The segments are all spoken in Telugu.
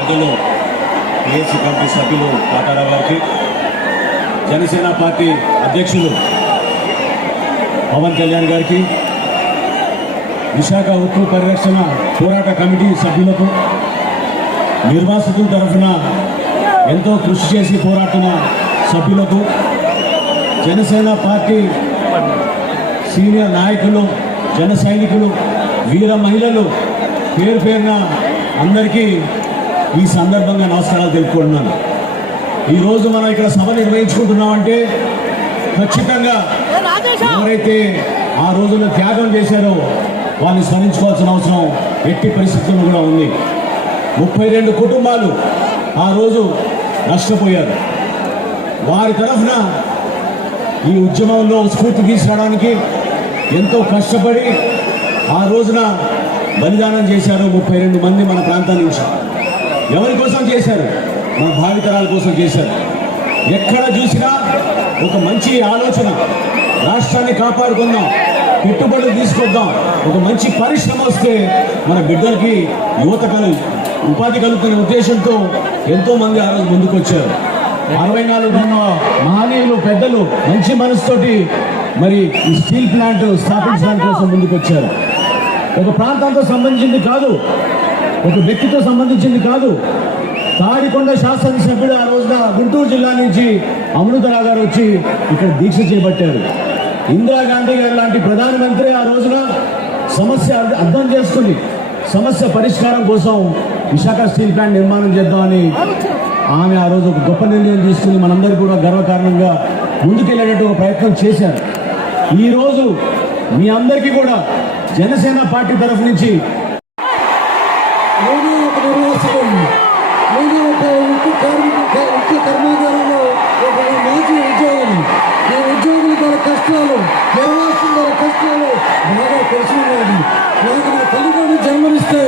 పెద్దలు పిఎస్సి కమిటీ సభ్యులు తాతారావు గారికి, జనసేన పార్టీ అధ్యక్షులు పవన్ కళ్యాణ్ గారికి, విశాఖ ఉక్కు పరిరక్షణ పోరాట కమిటీ సభ్యులకు, నిర్వాసితుల తరఫున ఎంతో కృషి చేసి పోరాడుతున్న సభ్యులకు, జనసేన పార్టీ సీనియర్ నాయకులు, జన సైనికులు, వీర మహిళలు పేరు పేరున అందరికీ ఈ సందర్భంగా నమస్కారాలు తెలుపుకుంటున్నాను. ఈరోజు మనం ఇక్కడ సభ నిర్వహించుకుంటున్నామంటే ఖచ్చితంగా ఎవరైతే ఆ రోజుల్లో త్యాగం చేశారో వాళ్ళని స్మరించుకోవాల్సిన అవసరం ఎట్టి పరిస్థితుల్లో కూడా ఉంది. 32 కుటుంబాలు ఆ రోజు నష్టపోయారు. వారి తరఫున ఈ ఉద్యమంలో స్ఫూర్తి తీసుకురావడానికి ఎంతో కష్టపడి ఆ రోజున బలిదానం చేశారు 32 మంది మన ప్రాంతం నుంచి. ఎవరి కోసం చేశారు? మన భావితరాల కోసం చేశారు. ఎక్కడ చూసినా ఒక మంచి ఆలోచన, రాష్ట్రాన్ని కాపాడుకుందాం, పెట్టుబడులు తీసుకొద్దాం, ఒక మంచి పరిశ్రమ వస్తే మన బిడ్డలకి యువత ఉపాధి కలుగుతున్న ఉద్దేశంతో ఎంతో మంది ఆ రోజు ముందుకొచ్చారు. 64 మహనీయులు పెద్దలు మంచి మనసుతోటి మరి ఈ స్టీల్ ప్లాంట్ స్థాపించడానికి కోసం ముందుకొచ్చారు. ఒక ప్రాంతంతో సంబంధించింది కాదు, ఒక వ్యక్తితో సంబంధించింది కాదు. తాడికొండ శాసనసభ్యుడు ఆ రోజున గుంటూరు జిల్లా నుంచి అమృతరావు గారు వచ్చి ఇక్కడ దీక్ష చేపట్టారు. ఇందిరాగాంధీ గారు లాంటి ప్రధానమంత్రి ఆ రోజున సమస్య అర్థం చేసుకుని సమస్య పరిష్కారం కోసం విశాఖ స్టీల్ ప్లాంట్ నిర్మాణం చేద్దామని ఆమె ఆ రోజు ఒక గొప్ప నిర్ణయం తీసుకుని మనందరికీ కూడా గర్వకారణంగా ముందుకెళ్ళేటట్టు ఒక ప్రయత్నం చేశారు. ఈరోజు మీ అందరికీ కూడా జనసేన పార్టీ తరఫు నుంచి కర్మాగారంలో ఒక మాజీ ఉద్యోగిని. ఈ ఉద్యోగుల ద్వారా కష్టాలు, నిర్వాసం ద్వారా కష్టాలు బాగా తెలిసినది. నాకు నా తల్లిదండ్రులు జన్మనిస్తే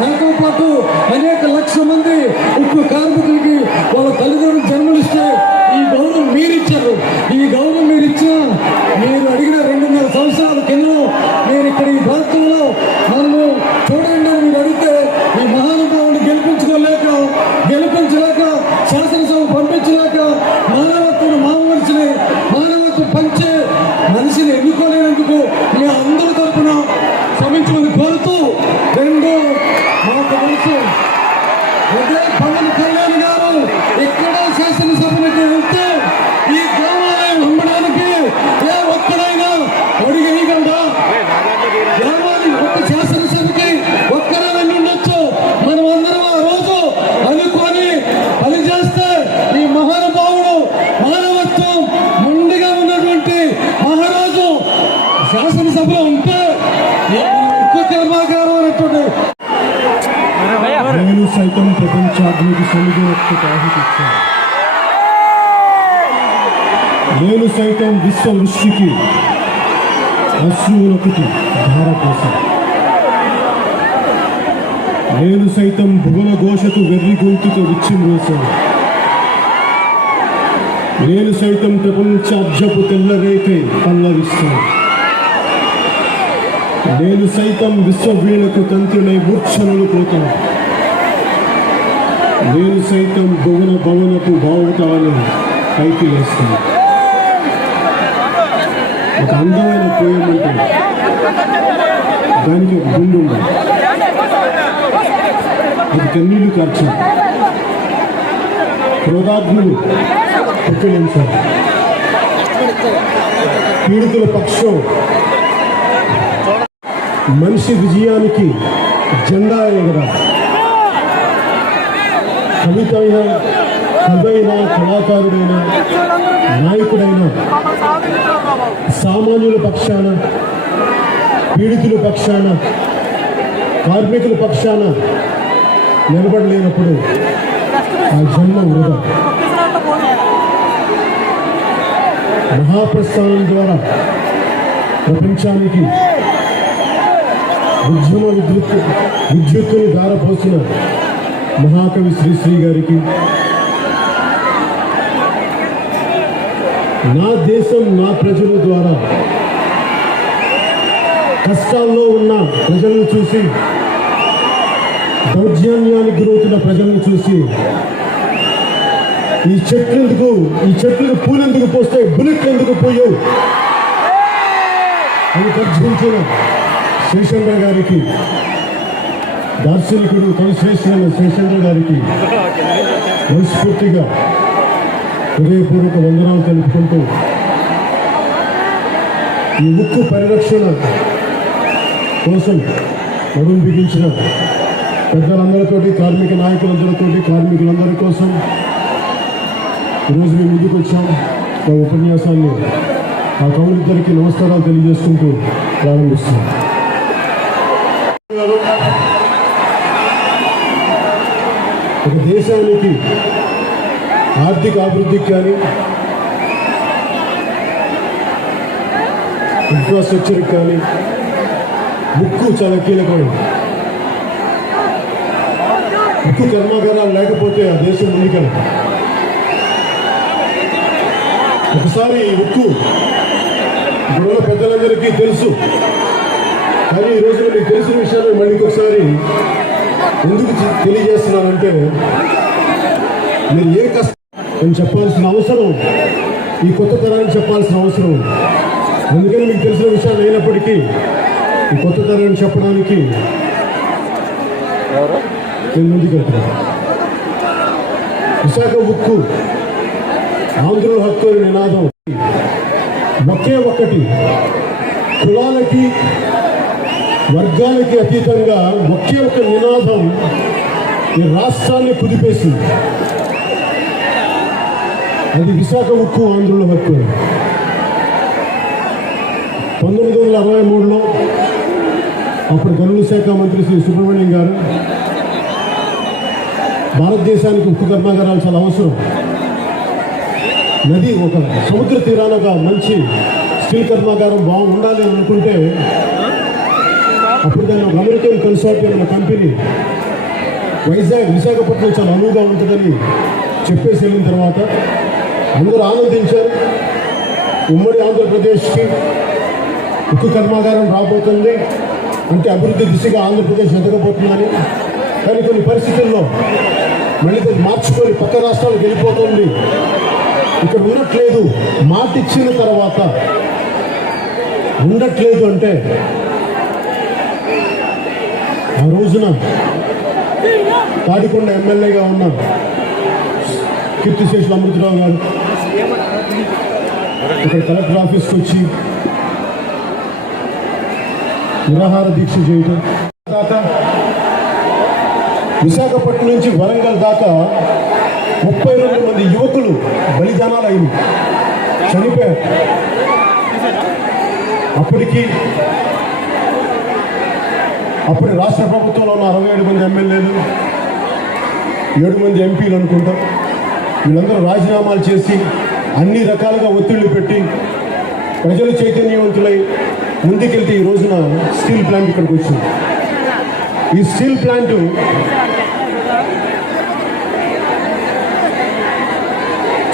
నాతో పాటు అనేక లక్షల మంది ఉక్కు కార్మికులకి వాళ్ళ తల్లిదండ్రులు జన్మనిస్తే ఈ గౌరవం మీరిచ్చారు. ఈ గౌరవం మీరు ఇచ్చిన మీరు అడిగిన 2.5 సంవత్సరాల కింద నేను ఇక్కడ ఈ ప్రాంతంలో నన్ను చూడండి అని మీరు అడిగితే ఈ మహానుభావుని గెలిపించలేక శాసనసభ పంపించలేక మానవత్వం పంచే మనిషిని ఎన్నుకోలేనందుకు మీ అందరి తరఫున క్షమించమని కోరుతూ, రెండు మాకు తెలుసు అదే పవన్ కళ్యాణ్ గారు ఇక్కడ శాసనసభలకు వెళ్తే ఈ గ్రామాలను నమ్మడానికి ఏ ఒక్కడైనా అడిగి వేయగలరా? గ్రామాన్ని ఒక్క శాసనసభకి ఒక్కరైనా ఉండొచ్చు. మనం అందరం ఆ రోజు అనుకొని పనిచేస్తే ఈ మహానుభావుడు మానవత్వం ముందుగా ఉన్నటువంటి మహారాజు శాసనసభలో ఉంటే ఉక్కు కర్మాగారం అనేటువంటి నేను సైతం ప్రపంచాగ్నికి సముద్రకు ఆహుతిచ్చాను. నేను సైతం విశ్వ వృష్టికి అశ్రువులొకటి ధార కోసం. నేను సైతం భువన ఘోషకు వెర్రి గొంతుతో విచ్చిమోసాను. నేను సైతం ప్రపంచాబ్జపు తెల్లరేకై పల్లవిస్తాను. నేను సైతం విశ్వవీణకు తంత్రులై మూర్ఛనలు పోతాను. నేను సైతం భువన భవనపు బావుటాలను పైకి వేస్తాను. ఒక అందమైన పోయం ఉంటుంది, దానికి ఒక గుండు ఉండాలి. అది కన్నీళ్లు కార్చాలి. క్రోధాగ్నులు ప్రచురించాలి. పీడితుల పక్షం మనిషి విజయానికి జెండా ఎగరాలి. కవైనా కళాకారుడైనా నాయకుడైనా సామాన్యుల పక్షాన, పీడితుల పక్షాన, కార్మికుల పక్షాన నిలబడలేనప్పుడు ఆ జన్మ వృధా. మహాప్రస్థానం ద్వారా ప్రపంచానికి ఉద్యమ విద్యుత్తుని ధారపోసిన మహాకవి శ్రీశ్రీ గారికి, నా దేశం నా ప్రజల ద్వారా కష్టాల్లో ఉన్న ప్రజలను చూసి దౌర్జన్యానికి గురవుతున్న ప్రజలను చూసి ఈ చెట్లకు పూలెందుకు పోస్తే బుల్లెట్లు ఎందుకు పోయావు అని గర్జించిన శేషేంద్ర గారికి, దార్శనికుడు కవిశ్రేష్ఠులైన శేషేంద్ర గారికి మనస్ఫూర్తిగా హృదయపూర్వక వందనాలు తెలుపుకుంటూ ఈ ఉక్కు పరిరక్షణ కోసం నడుం బిగించిన పెద్దలందరితోటి, కార్మిక నాయకులందరితోటి, కార్మికులందరి కోసం ఈరోజు మేము ముందుకు వచ్చాం. మా ఉపన్యాసాన్ని ఆ కవులిద్దరికీ నమస్కారాలు తెలియజేసుకుంటూ ప్రారంభిస్తున్నాం. ఒక దేశానికి ఆర్థిక అభివృద్ధికి కానీ, ఇన్ఫ్రాస్ట్రక్చర్కి కానీ ఉక్కు చాలా కీలకమైంది. ఉక్కు కర్మాగారాలు లేకపోతే ఆ దేశం ముందుకెళ్ళ. ఒకసారి ఉక్కు ఇప్పుడున్న పెద్దలందరికీ తెలుసు, కానీ ఈ రోజున మీకు తెలిసిన విషయాన్ని మళ్ళీ ఇంకొకసారి ఎందుకు తెలియజేస్తున్నానంటే, మీరు ఏ కష్టం అని చెప్పాల్సిన అవసరం, ఈ కొత్త తరానికి చెప్పాల్సిన అవసరం. అందుకని మీకు తెలిసిన విషయాలు అయినప్పటికీ ఈ కొత్త తరాన్ని చెప్పడానికి నేను ముందుకెళ్తున్నాను. విశాఖ ఉక్కు ఆంధ్రుల హక్కు అనే నినాదం ఒకే ఒక్కటి, కులాలకి వర్గాలకి అతీతంగా ఒకే ఒక్క నినాదం ఈ రాష్ట్రాన్ని కుదిపేసింది. అది విశాఖ ఉక్కు ఆంధ్రుల హక్కు. 1963లో అప్పుడు గనుల శాఖ మంత్రి శ్రీ సుబ్రహ్మణ్యం గారు, భారతదేశానికి ఉక్కు కర్మాగారాలు చాలా అవసరం, నది ఒక సముద్ర తీరాన ఒక మంచి స్టీల్ కర్మాగారం ఉండాలి అని అనుకుంటే, అప్పుడు దాన్ని ఒక అమెరికన్ కన్సార్టియం అనే కంపెనీ విశాఖపట్నం చాలా అనువుగా ఉంటుందని చెప్పేసి వెళ్ళిన తర్వాత అందరూ ఆనందించారు. ఉమ్మడి ఆంధ్రప్రదేశ్కి ఉక్కు కర్మాగారం రాబోతుంది అంటే అభివృద్ధి దిశగా ఆంధ్రప్రదేశ్ ఎదగబోతుందని. కానీ కొన్ని పరిస్థితుల్లో మళ్ళీ మార్చుకొని పక్క రాష్ట్రాలకు వెళ్ళిపోతుంది, ఇక్కడ ఉండట్లేదు, మాట ఇచ్చిన తర్వాత ఉండట్లేదు అంటే ఆ రోజున తాడికొండ ఎమ్మెల్యేగా ఉన్న కీర్తిశేషులు అమృతరావు గారు ఇక్కడ కలెక్టర్ ఆఫీస్కి వచ్చి నిరాహార దీక్ష చేయటం దాకా, విశాఖపట్నం నుంచి వరంగల్ దాకా 32 మంది యువకులు బలిదానాలు అయింది, చనిపోయారు. అప్పటి రాష్ట్ర ప్రభుత్వంలో ఉన్న 67 మంది ఎమ్మెల్యేలు, 7 మంది ఎంపీలు అనుకుంటాం, వీళ్ళందరూ రాజీనామాలు చేసి అన్ని రకాలుగా ఒత్తిళ్లు పెట్టి ప్రజలు చైతన్యవంతులై ముందుకెళ్తే ఈ రోజున స్టీల్ ప్లాంట్ ఇక్కడికి వచ్చింది. ఈ స్టీల్ ప్లాంట్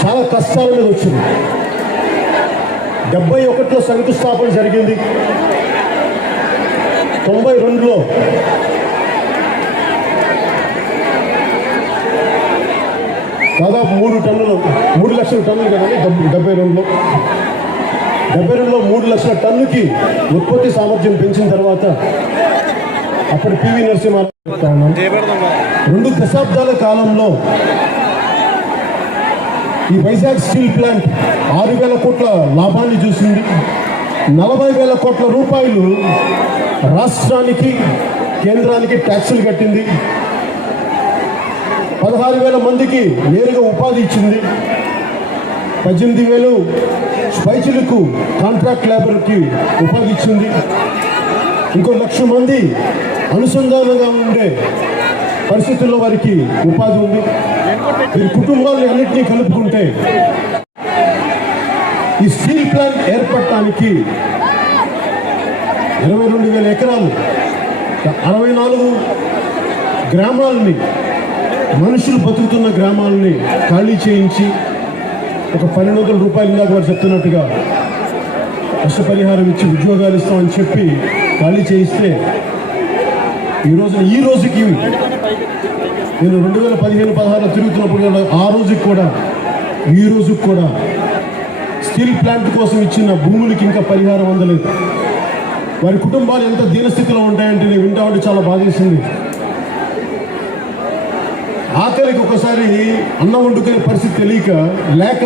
చాలా కష్టాల మీద వచ్చింది. 71లో శంకుస్థాపన జరిగింది. 92లో దాదాపు 3 లక్షల టన్నులు కదండి. 72లో 3 లక్షల టన్నుకి ఉత్పత్తి సామర్థ్యం పెంచిన తర్వాత అప్పుడు పివి నరసింహారావు 2 దశాబ్దాల కాలంలో ఈ వైజాగ్ స్టీల్ ప్లాంట్ 6,000 కోట్ల లాభాన్ని చూసింది. 40,000 కోట్ల రూపాయలు రాష్ట్రానికి, కేంద్రానికి ట్యాక్సులు కట్టింది. 16,000 మందికి నేరుగా ఉపాధి ఇచ్చింది. 18,000 స్పైచులకు కాంట్రాక్ట్ లేబర్కి ఉపాధి ఇచ్చింది. ఇంకో 1,00,000 మంది అనుసంధానంగా ఉండే పరిస్థితుల్లో వారికి ఉపాధి ఉంది. వీరి కుటుంబాలను అన్నింటినీ కలుపుకుంటే ఈ స్టీల్ ప్లాంట్ ఏర్పడటానికి 22,000 ఎకరాలు, 64 గ్రామాలని, మనుషులు బతుకుతున్న గ్రామాలని ఖాళీ చేయించి ఒక 1,200 రూపాయలు ఇందాక వారు చెప్తున్నట్టుగా నష్టపరిహారం ఇచ్చి ఉద్యోగాలు ఇస్తామని చెప్పి ఖాళీ చేయిస్తే ఈ రోజుకి నేను 2015-16 తిరుగుతున్నప్పుడు కూడా ఆ రోజుకి కూడా ఈ రోజుకి కూడా స్టీల్ ప్లాంట్ కోసం ఇచ్చిన భూములకి ఇంకా పరిహారం అందలేదు. వారి కుటుంబాలు ఎంత దీనస్థితిలో ఉంటాయంటే నేను వింటా ఉంటే చాలా బాధేసింది. ఆఖరికి ఒకసారి అన్నం వండుకునే పరిస్థితి లేక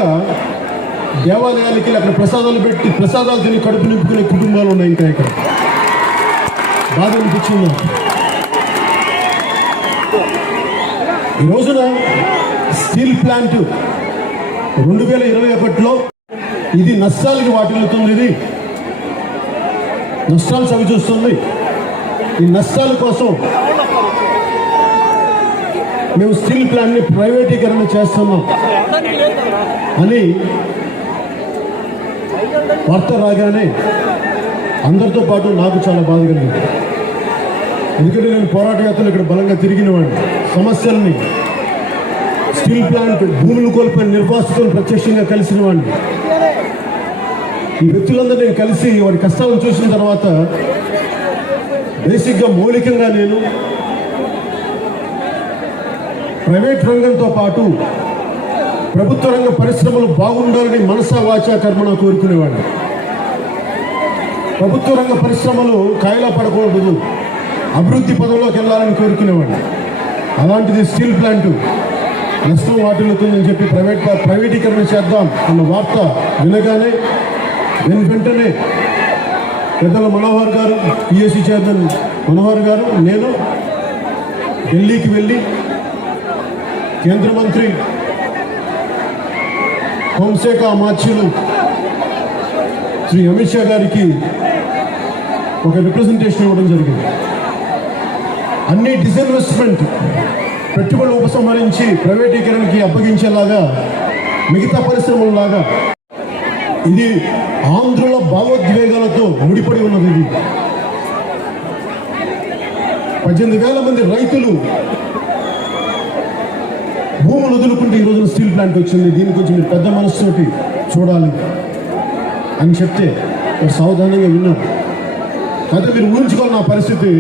దేవాలయాలకి అక్కడ ప్రసాదాలు పెట్టి ప్రసాదాలు తిని కడుపు నింపుకునే కుటుంబాలు ఉన్నాయి. ఇంకా ఇక్కడ బాధ అనిపించింది. ఈ రోజున స్టీల్ ప్లాంట్ 2021లో ఇది నష్టాలకి వాటిల్లుతుంది. ఇది నష్టాలు చవి చూస్తుంది. ఈ నష్టాల కోసం మేము స్టీల్ ప్లాంట్ని ప్రైవేటీకరణ చేస్తున్నాం అని వార్త రాగానే అందరితో పాటు నాకు చాలా బాధ కలిగింది. ఎందుకంటే నేను పోరాట యాత్రలు ఇక్కడ బలంగా తిరిగిన వాడిని. సమస్యల్ని, స్టీల్ ప్లాంట్ భూములు కోల్పోయిన నిర్వాసితులను ప్రత్యక్షంగా కలిసిన వాడిని. ఈ వ్యక్తులందరూ నేను కలిసి వారి కష్టాలను చూసిన తర్వాత బేసిక్గా మౌలికంగా నేను ప్రైవేట్ రంగంతో పాటు ప్రభుత్వ రంగ పరిశ్రమలు బాగుండాలని మనసా వాచా కర్మణ కోరుకునేవాడిని. ప్రభుత్వ రంగ పరిశ్రమలు కాయలా పడకూడదు, అభివృద్ధి పదంలోకి వెళ్ళాలని కోరుకునేవాడిని. అలాంటిది స్టీల్ ప్లాంట్ నష్టం వాటిల్లుతుందని చెప్పి ప్రైవేటీకరణ చేద్దాం అన్న వార్త వినగానే వెంటనే పెద్దల మనోహర్ గారు, పిఎస్సి చైర్మన్ మనోహర్ గారు, నేను ఢిల్లీకి వెళ్ళి కేంద్ర మంత్రి హోంశాఖ అమాత్యులు శ్రీ అమిత్ షా గారికి ఒక రిప్రజెంటేషన్ ఇవ్వడం జరిగింది. అన్ని డిస్ఇన్వెస్ట్మెంట్ పెట్టుబడులు ఉపసంహరించి ప్రైవేటీకరణకి అప్పగించేలాగా మిగతా పరిశ్రమలలాగా ఇది ఆంధ్రుల భావోద్వేగాలతో ముడిపడి ఉన్నది. ఇది 18,000 మంది రైతులు భూములు వదులుకుంటే ఈ రోజున స్టీల్ ప్లాంట్ వచ్చింది. దీని గురించి మీరు పెద్ద మనసుతోటి చూడాలి అని చెప్తే సావధానంగా విన్నారు. అయితే మీరు ఊహించుకోవాలి నా పరిస్థితి.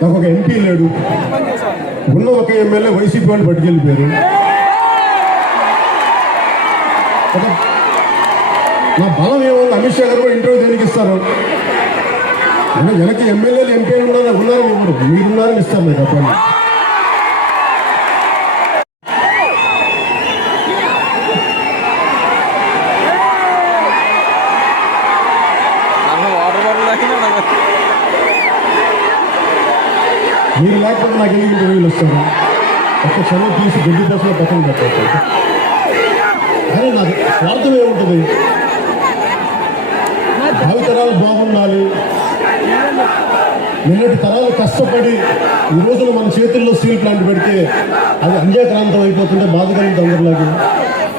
నాకు ఒక ఎంపీ లేడు, ఉన్న ఒక ఎమ్మెల్యే వైసీపీ వాళ్ళు పట్టుకెళ్ళిపోయారు. నా బలం ఏముంది? అమిత్ షా గారు కూడా ఇంటర్వ్యూ దేనికి ఇస్తారు? వెనక్కి ఎమ్మెల్యేలు ఎంపీలు ఉన్నారని ఇవ్వరు, మీరున్నారని ఇస్తారు. మీరు చెప్పండి. మీరు లేకపోతే నాకు ఎందుకు ఇంటర్వ్యూలు వస్తారు? ఒక్క క్షణం తీసి గడ్డి బస్సులో పక్కన పెట్టారు. కానీ నాకు స్వార్థం ఏముంటుంది? భావితరాలు బాగుండాలి. నిన్నటి తరాలు కష్టపడి ఈ రోజున మన చేతుల్లో స్టీల్ ప్లాంట్ పెడితే అది అంజాక్రాంతం అయిపోతుంటే బాధ కలిగింది అందరిలాగే.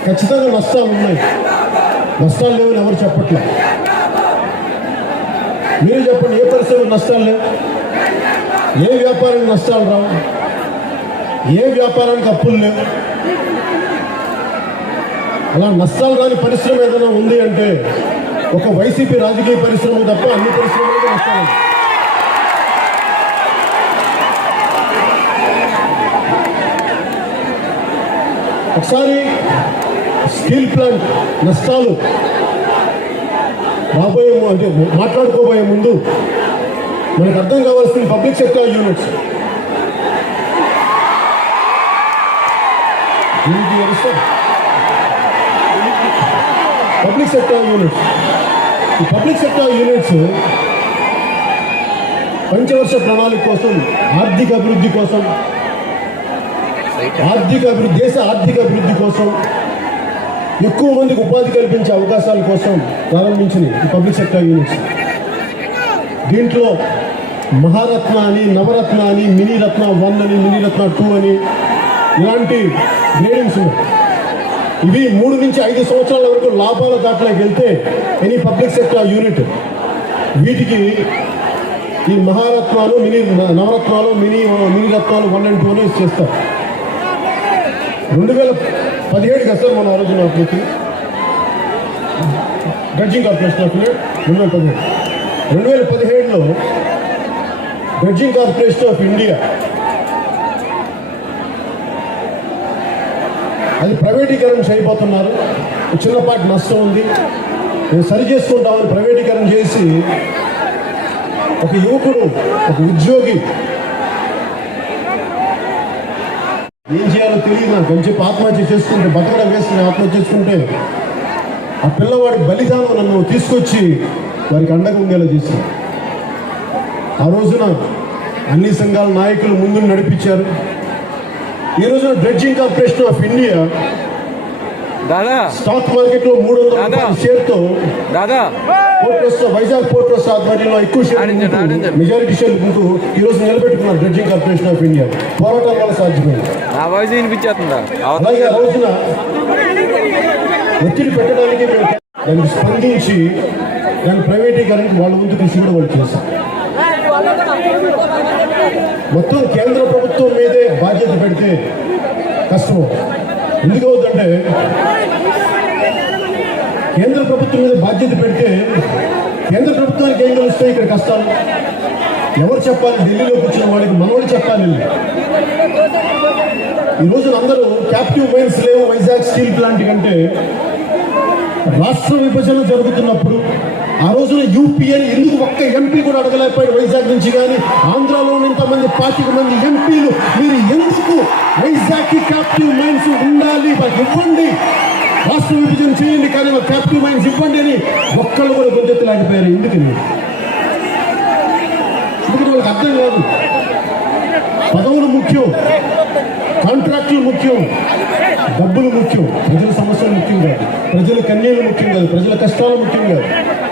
ఖచ్చితంగా నష్టాలు ఉన్నాయి. నష్టాలు లేవని ఎవరు చెప్పట్లే. మీరు చెప్పండి, ఏ పరిశ్రమ నష్టాలు లేవు? ఏ వ్యాపారానికి నష్టాలు రావు? ఏ వ్యాపారానికి అప్పులు లేవు? అలా నష్టాలు రాని పరిశ్రమ ఏదైనా ఉంది అంటే ఒక వైసీపీ రాజకీయ పరిశ్రమ తప్ప అన్ని పరిశ్రమలకు నష్టాలు. ఒకసారి స్టీల్ ప్లాంట్ నష్టాలు అంటే మాట్లాడుకోబోయే ముందు మనకు అర్థం కావాల్సింది public sector units. Public sector units, ఈ పబ్లిక్ సెక్టర్ యూనిట్స్ పంచవర్ష ప్రణాళిక కోసం, ఆర్థిక అభివృద్ధి కోసం, దేశ ఆర్థిక అభివృద్ధి కోసం, ఎక్కువ మందికి ఉపాధి కల్పించే అవకాశాల కోసం ప్రారంభించినవి ఈ పబ్లిక్ సెక్టర్ యూనిట్స్. దీంట్లో మహారత్న అని, నవరత్న అని, మినీ రత్న 1 అని, మినీ రత్న 2 అని ఇలాంటి గ్రేడింగ్స్ ఉన్నాయి. ఇవి 3 నుంచి 5 సంవత్సరాల వరకు లాభాల దాంట్లోకి వెళ్తే ఎనీ పబ్లిక్ సెక్టర్ యూనిట్ వీటికి ఈ మహారత్నాలు, నవరత్నాలు, మినీ రత్నాలు 1 and 2 అని చేస్తారు. 2017 కదా సార్ మన ఆలోచన పూర్తి డ్రడ్జింగ్ కార్పొరేషన్ ఆఫ్ 2017. 2017లో డ్రెడ్జింగ్ కార్పొరేషన్ ఆఫ్ ఇండియా అది ప్రైవేటీకరణ చేయబోతున్నారు. చిన్నపాటి నష్టం ఉంది, మేము సరి చేసుకుంటామని ప్రైవేటీకరణ చేసి ఒక యువకుడు, ఒక ఉద్యోగి ఏం చేయాలో తెలియదు నాకు అని చెప్పి ఆత్మహత్య చేసుకుంటే, బతకడం వేసుకుని ఆత్మహత్య చేసుకుంటే ఆ పిల్లవాడి బలిదానం నన్ను తీసుకొచ్చి వారికి అండగా ఉండేలా చేశారు. ఆ రోజున అన్ని సంఘాల నాయకులు ముందు నడిపించారు. ఈ రోజున dredging corporation of India stock market లో 300 షేర్తో వైజాగ్ పోర్ట్ ట్రస్ట్ ఆధ్వర్యంలో ఎక్కువ షేర్ మెజారిటీ షేర్ ముందు ఈ రోజు నిలబెట్టుకున్నారు. డ్రెడ్జింగ్ కార్పొరేషన్ ఆఫ్ ఇండియా పోరాటం వల్ల సాధ్యమైంది. అలాగే ఆ రోజున ఒత్తిడి పెట్టడానికి మేము దానికి స్పందించి దాని ప్రైవేటీకరణకి వాళ్ళ ముందు కృషి కూడా వాళ్ళు చేశారు. మొత్తం కేంద్ర ప్రభుత్వం మీదే బాధ్యత పెడితే కష్టం. ఎందుకు అవుతుందంటే కేంద్ర ప్రభుత్వం మీద బాధ్యత పెడితే కేంద్ర ప్రభుత్వానికి ఏం కలుస్తాయి ఇక్కడ కష్టాలు? ఎవరు చెప్పాలి? ఢిల్లీలోకి వచ్చిన వాడికి మనవాడు చెప్పాలి. ఈ రోజున అందరూ క్యాప్టివ్ మైన్స్ లేవు వైజాగ్ స్టీల్ ప్లాంట్ కంటే రాష్ట్ర విభజన జరుగుతున్నప్పుడు ఆ రోజున యూపీఏ ఎందుకు ఒక్క ఎంపీ కూడా అడగలేకపోయాడు వైజాగ్ నుంచి. కానీ ఆంధ్రాలో ఇంతమంది 25 మంది ఎంపీలు మీరు ఎందుకు వైజాగ్కి క్యాప్టివ్ మైన్స్ ఉండాలి, మాకు ఇవ్వండి, రాష్ట్ర విభజన చేయండి కానీ మాకు క్యాప్టివ్ మైన్స్ ఇవ్వండి అని ఒక్కళ్ళు కూడా గొంతెత్తలేకపోయారు. ఎందుకని వాళ్ళకి అర్థం కాదు. పదవులు ముఖ్యం, కాంట్రాక్టులు ముఖ్యం, డబ్బులు ముఖ్యం, ప్రజల సమస్యలు ముఖ్యం కాదు, ప్రజల కన్నీళ్ళు ముఖ్యం కాదు, ప్రజల కష్టాలు ముఖ్యం కాదు.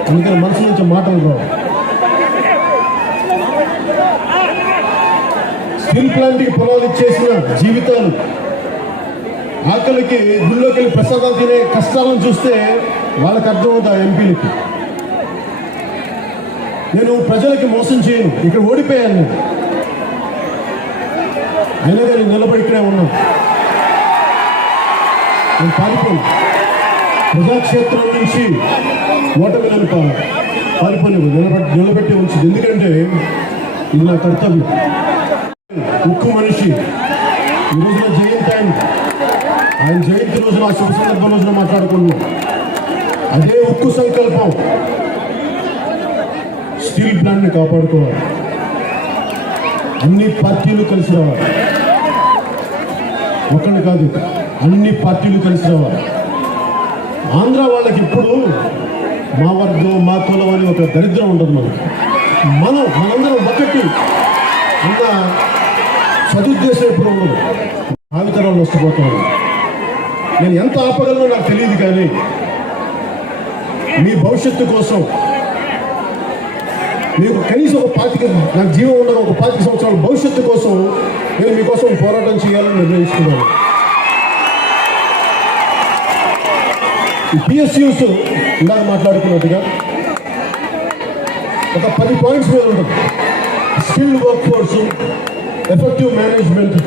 అందుకని మనసు నుంచి మాటలు రావు. స్టీల్ ప్లాంట్కి పొలాలు ఇచ్చేసిన జీవితాలు, ఆకలికి గుళ్ళోకి వెళ్ళి ప్రసాదాలు తినే కష్టాలను చూస్తే వాళ్ళకి అర్థమవుతుంది ఆ ఎంపీలకి. నేను ప్రజలకి మోసం చేయను, ఇక్కడ ఓడిపోయాను నేను, అయినా కానీ నిలబడి ఇక్కడే ఉన్నాను. నేను పారిపోను, ప్రజాక్షేత్రం నుంచి ఓటమి నన్ను పారిపోను, నిలబెట్టి ఉంచింది. ఎందుకంటే ఇది నా కర్తవ్యం. ఉక్కు మనిషి ఈ రోజున జయంతి ఆయన జయంతి రోజున ఆ శుభ సందర్భం రోజున మాట్లాడుకున్నాం. అదే ఉక్కు సంకల్పం స్టీల్ ప్లాంట్ని కాపాడుకోవాలి. అన్ని పార్టీలు కలిసి రావాలి, ఒకళ్ళు కాదు అన్ని పార్టీలు కలిసి రావాలి. ఆంధ్ర వాళ్ళకి ఇప్పుడు మా వర్గం మా కులం అని ఒక దరిద్రం ఉంటుంది. మనందరం ఒకటి అంత సదుద్దేశం ఎప్పుడు ఉండదు. భావితరాలు నష్టపోతారు. నేను ఎంత ఆపగలనో నాకు తెలియదు కానీ మీ భవిష్యత్తు కోసం మీకు కనీసం ఒక 25 నాకు జీవం ఉన్న ఒక 25 సంవత్సరాల భవిష్యత్తు కోసం నేను మీకోసం పోరాటం చేయాలని నిర్ణయించుకున్నాను. ఈ పిఎస్యూస్ ఇందాక మాట్లాడుకున్నట్టుగా ఒక 10 పాయింట్స్ మీద ఉంటుంది. Skilled work force, effective management,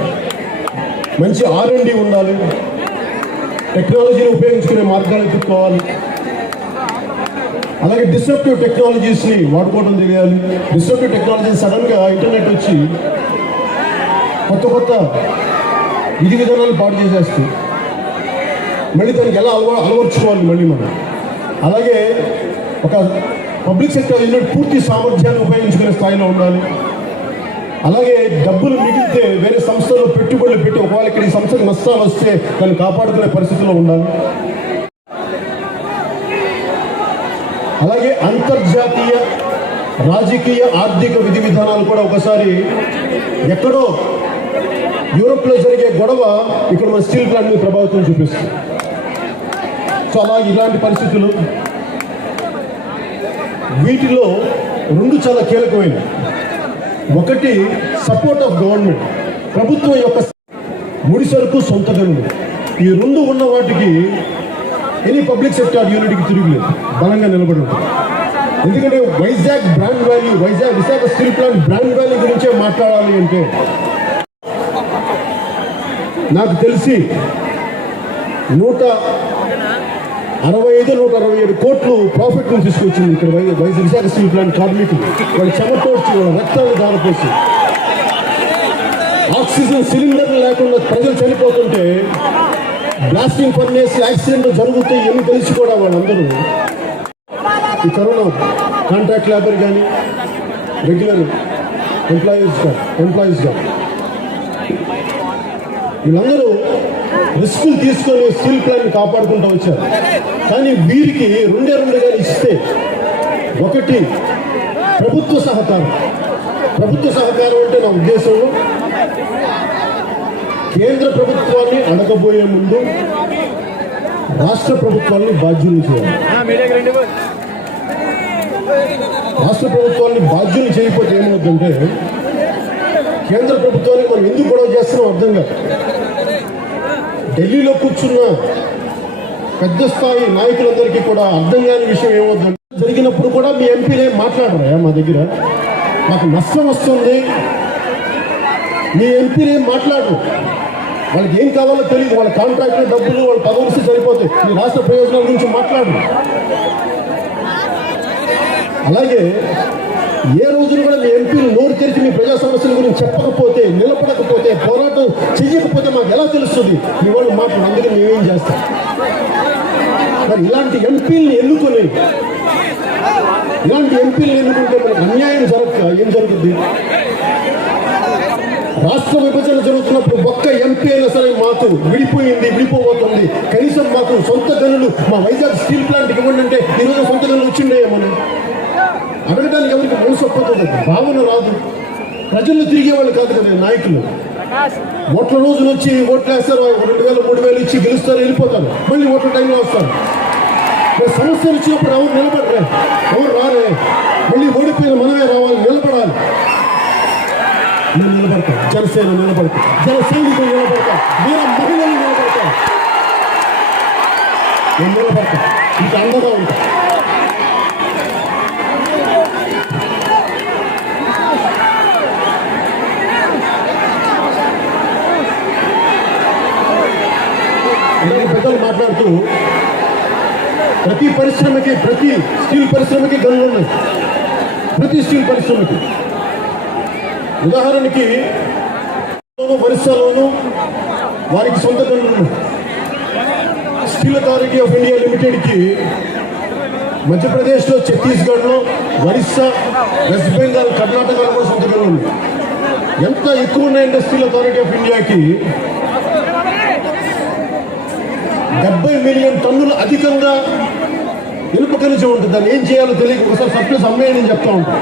మంచి R&D ఉండాలి, టెక్నాలజీని ఉపయోగించుకునే మార్గాలు ఎత్తుక్కోవాలి, అలాగే డిస్రప్టివ్ టెక్నాలజీస్ని వాడుకోవడం తెలియాలి. డిస్రప్టివ్ టెక్నాలజీ సడన్గా ఇంటర్నెట్ వచ్చి కొత్త విధి విధానాలు పాటు చేసేస్తూ మళ్ళీ దానికి ఎలా అలవర్చుకోవాలి మళ్ళీ మనం. అలాగే ఒక పబ్లిక్ సెక్టర్ యూనిట్ పూర్తి సామర్థ్యాన్ని ఉపయోగించుకునే స్థాయిలో ఉండాలి. అలాగే డబ్బులు మిగిలితే వేరే సంస్థలో పెట్టుబడులు పెట్టి ఒకవేళ ఇక్కడ ఈ సంస్థకు నష్టాలు వస్తే దాన్ని కాపాడుకునే పరిస్థితిలో ఉండాలి. అలాగే అంతర్జాతీయ రాజకీయ ఆర్థిక విధి విధానాలు కూడా ఒకసారి ఎక్కడో యూరోప్లో జరిగే గొడవ ఇక్కడ మన స్టీల్ ప్లాంట్ మీద ప్రభావితం చూపిస్తుంది. సో అలాగే ఇలాంటి పరిస్థితులు వీటిలో 2 చాలా కీలకమైనవి. ఒకటి సపోర్ట్ ఆఫ్ గవర్నమెంట్, ప్రభుత్వం యొక్క ముడి సరుకు సొంత గనులు. ఈ 2 ఉన్న వాటికి ఎనీ పబ్లిక్ సెక్టార్ యూనిట్కి తిరుగులేదు, బలంగా నిలబడి ఉంటుంది. ఎందుకంటే Vizag brand value, Visakha steel plant brand value గురించే మాట్లాడాలి అంటే నాకు తెలిసి 167 కోట్లు ప్రాఫిట్ ను తీసుకొచ్చింది ఇక్కడ విశాఖ స్టీల్ ప్లాంట్ కార్మికులు. వాళ్ళు చెమటోడ్చి వాళ్ళ రక్తాన్ని దారిపోసి ఆక్సిజన్ సిలిండర్లు లేకుండా ప్రజలు చనిపోతుంటే బ్లాస్టింగ్ ఫర్నేస్ యాక్సిడెంట్ జరుగుతాయి ఎన్ని తెలిసి కూడా వాళ్ళందరూ ఈ కరోనా కాంట్రాక్ట్ లేబర్ కానీ రెగ్యులర్ ఎంప్లాయీస్గా వీళ్ళందరూ రిస్కులు తీసుకొని స్టీల్ ప్లాంట్ కాపాడుకుంటూ వచ్చారు. కానీ వీరికి రెండుగా ఇస్తే, ఒకటి ప్రభుత్వ సహకారం అంటే నా ఉద్దేశంలో కేంద్ర ప్రభుత్వాన్ని అడగబోయే ముందు రాష్ట్ర ప్రభుత్వాన్ని బాధ్యులు చేయాలి. రాష్ట్ర ప్రభుత్వాన్ని బాధ్యులు చేయకపోతే ఏమవుతుందంటే కేంద్ర ప్రభుత్వానికి మనం ఎందుకు గొడవ చేస్తున్నాం అర్థం కాదు. ఢిల్లీలో కూర్చున్న పెద్ద స్థాయి నాయకులందరికీ కూడా అర్థం కాని విషయం ఏమవుతుందంటే జరిగినప్పుడు కూడా మీ ఎంపీలు ఏం మాట్లాడరా మా దగ్గర మాకు నష్టం వస్తుంది, మీ ఎంపీలు ఏం మాట్లాడరు. వాళ్ళకి ఏం కావాలో తెలియదు. వాళ్ళ కాంట్రాక్టర్ డబ్బులు వాళ్ళ పదవులు సరిపోతాయి. మీ రాష్ట్ర ప్రయోజనాల గురించి మాట్లాడరు. అలాగే ఏ రోజున కూడా మీ ఎంపీలు నోరు తెరిచి మీ ప్రజా సమస్యల గురించి చెప్పకపోతే, నిలబడకపోతే, పోరాటం చెయ్యకపోతే మాకు ఎలా తెలుస్తుంది మీ వాళ్ళు మాట్లాడు. అందుకని మేమేం చేస్తాం. మరి ఇలాంటి ఎంపీలను ఎన్నుకుంటే మనకు అన్యాయం జరగక ఏం జరుగుతుంది? రాష్ట్ర విభజన జరుగుతున్నప్పుడు ఒక్క ఎంపీ అయినా సరే మాకు విడిపోబోతుంది, కనీసం మాకు సొంత గనులు మా వైజాగ్ స్టీల్ ప్లాంట్కి ఇవ్వండి అంటే ఈరోజు సొంత గనులు వచ్చిండే మనం అడగడానికి ఎవరికి మనసు ఒప్పుతుంది, భావన రాదు. ప్రజల్లో తిరిగేవాళ్ళు కాదు కదా నాయకులు. ఓట్ల రోజున వచ్చి ఓట్లు వేస్తారు, 2,000 3,000 ఇచ్చి గెలుస్తారు, వెళ్ళిపోతారు. మళ్ళీ ఓట్ల టైంలో వస్తారు. సమస్యలు వచ్చినప్పుడు ఎవరు నిలబడరే, ఎవరు రారే, మళ్ళీ ఓడిపోయిన మనమే రావాలి, నిలబడాలి. నేను నిలబడతాను, జనసేన నిలబడతాను, జన సైనికులు నిలబడతాను, వీర మహిళలు నిలబడతాను, నేను నిలబడతాను. ఇంకా అండగా ఉంటాను. పెద్దలు మాట్లాడుతూ ప్రతి పరిశ్రమకి, ప్రతి స్టీల్ పరిశ్రమకి గనులు ఉన్నాయి. ప్రతి స్టీల్ పరిశ్రమకి ఉదాహరణకి ఒరిస్సాలోను వారికి సొంత గనులు ఉన్నాయి. స్టీల్ అథారిటీ ఆఫ్ ఇండియా లిమిటెడ్కి మధ్యప్రదేశ్లో, ఛత్తీస్గఢ్లో, ఒరిస్సా, వెస్ట్ బెంగాల్, కర్ణాటకలో కూడా సొంత గనులు ఉన్నాయి. ఎంత ఎక్కువ ఉన్నాయంటే స్టీల్ అథారిటీ ఆఫ్ ఇండియాకి 70 మిలియన్ టన్నులు అధికంగా ఇనుప ఖనిజం ఉంటుంది. దాన్ని ఏం చేయాలో తెలియక ఒకసారి సర్ప్లస్ అమ్మేయని చెప్తా ఉంటాం.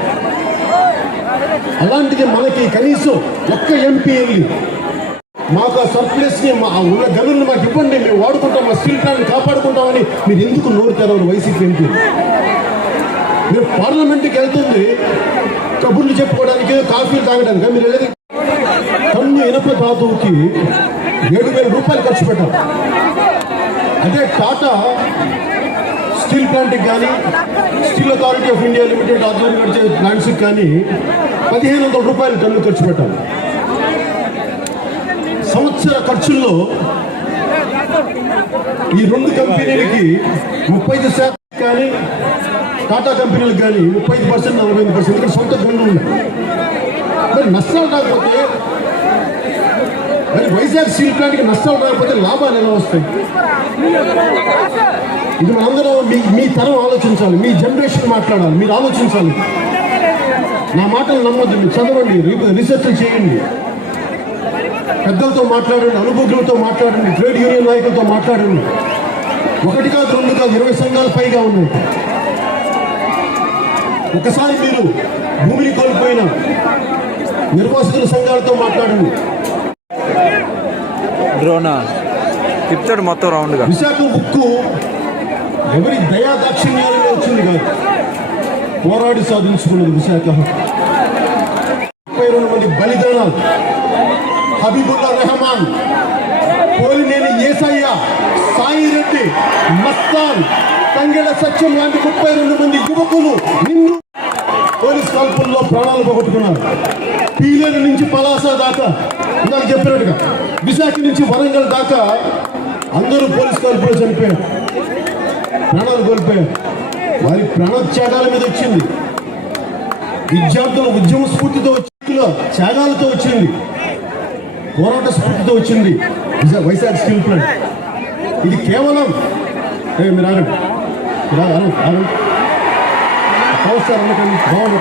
అలాంటిది మనకి కనీసం ఒక్క ఎంపీ వెళ్ళి మాకు ఆ సర్ప్లస్ని, మా ఉన్న గనులను మాకు ఇవ్వండి, మేము వాడుకుంటాం, మా స్టీల్ ప్లాంట్ కాపాడుకుంటామని మీరు ఎందుకు నోరు తెరవరు? వైసీపీ ఎంపీ మీరు పార్లమెంట్కి వెళ్తుంది కబుర్లు చెప్పుకోవడానికి, కాఫీలు తాగడానికి. మీరు వెళ్ళేది టన్ను ఇనుప ధాతువుకి 7,000 రూపాయలు ఖర్చు పెట్టారు. అదే టాటా స్టీల్ ప్లాంట్కి కానీ, steel authority of India limited ఆధ్వర్యంలో నడిచే ప్లాంట్స్కి కానీ 1,500 రూపాయలు టన్ను ఖర్చు పెట్టాలి. సంవత్సర ఖర్చుల్లో ఈ రెండు కంపెనీలకి 35% కానీ, టాటా కంపెనీలకు కానీ 35%, 45% ఇక్కడ సొంత గనులు ఉన్నాయి. మరి నష్టాలు రాకపోతే, మరి వైజాగ్ స్టీల్ ప్లాంట్కి నష్టాలు రాకపోతే లాభాలు ఎలా వస్తాయి? ఇది మనందరం మీ తరం ఆలోచించాలి, మీ జనరేషన్ మాట్లాడాలి, మీరు ఆలోచించాలి. నా మాటలు నమ్మొద్దు, మీరు చదవండి, రీసెర్చ్ చేయండి, పెద్దలతో మాట్లాడండి, అనుభవజ్ఞులతో మాట్లాడండి, ట్రేడ్ యూనియన్ నాయకులతో మాట్లాడండి. 1 కాదు 2 కాదు 20 సంఘాలు పైగా ఉన్నాయి. ఒకసారి మీరు భూమిని కోల్పోయిన నిర్వాసితుల సంఘాలతో మాట్లాడండి. డ్రోనా తిప్పుతాడు మొత్తం రౌండ్గా. విశాఖ ఉక్కు ఎవరి దయా దాక్షిణ్యాలలో వచ్చింది కాదు, పోరాడి సాధించుకున్నది విశాఖ. 32 మంది బలిదానాలు, హబీబుల్లా రెహమాన్, పోలినేని ఏసయ్య, సాయిరెడ్డి, మస్తాన్, తంగెడ సత్యం లాంటి 32 మంది యువకులు నిన్ను పోలీస్ కాల్పుల్లో ప్రాణాలు పోగొట్టుకున్నారు. పీలేరు నుంచి పలాస దాకా, ఇందాక చెప్పినట్టుగా విశాఖ నుంచి వరంగల్ దాకా అందరూ పోలీస్ కాల్పుల్లో చనిపోయారు. ప్రాణాలు కోల్పోయారు. వారి ప్రాణత్యాగాల మీద వచ్చింది. విద్యార్థుల ఉద్యమ స్ఫూర్తితో వచ్చిన త్యాగాలతో వచ్చింది, పోరాట స్ఫూర్తితో వచ్చింది వైజాగ్ స్టీల్ ప్లాంట్. ఇది కేవలం మీరు ఆగండి, అవసరం అనకండి, బాగుంది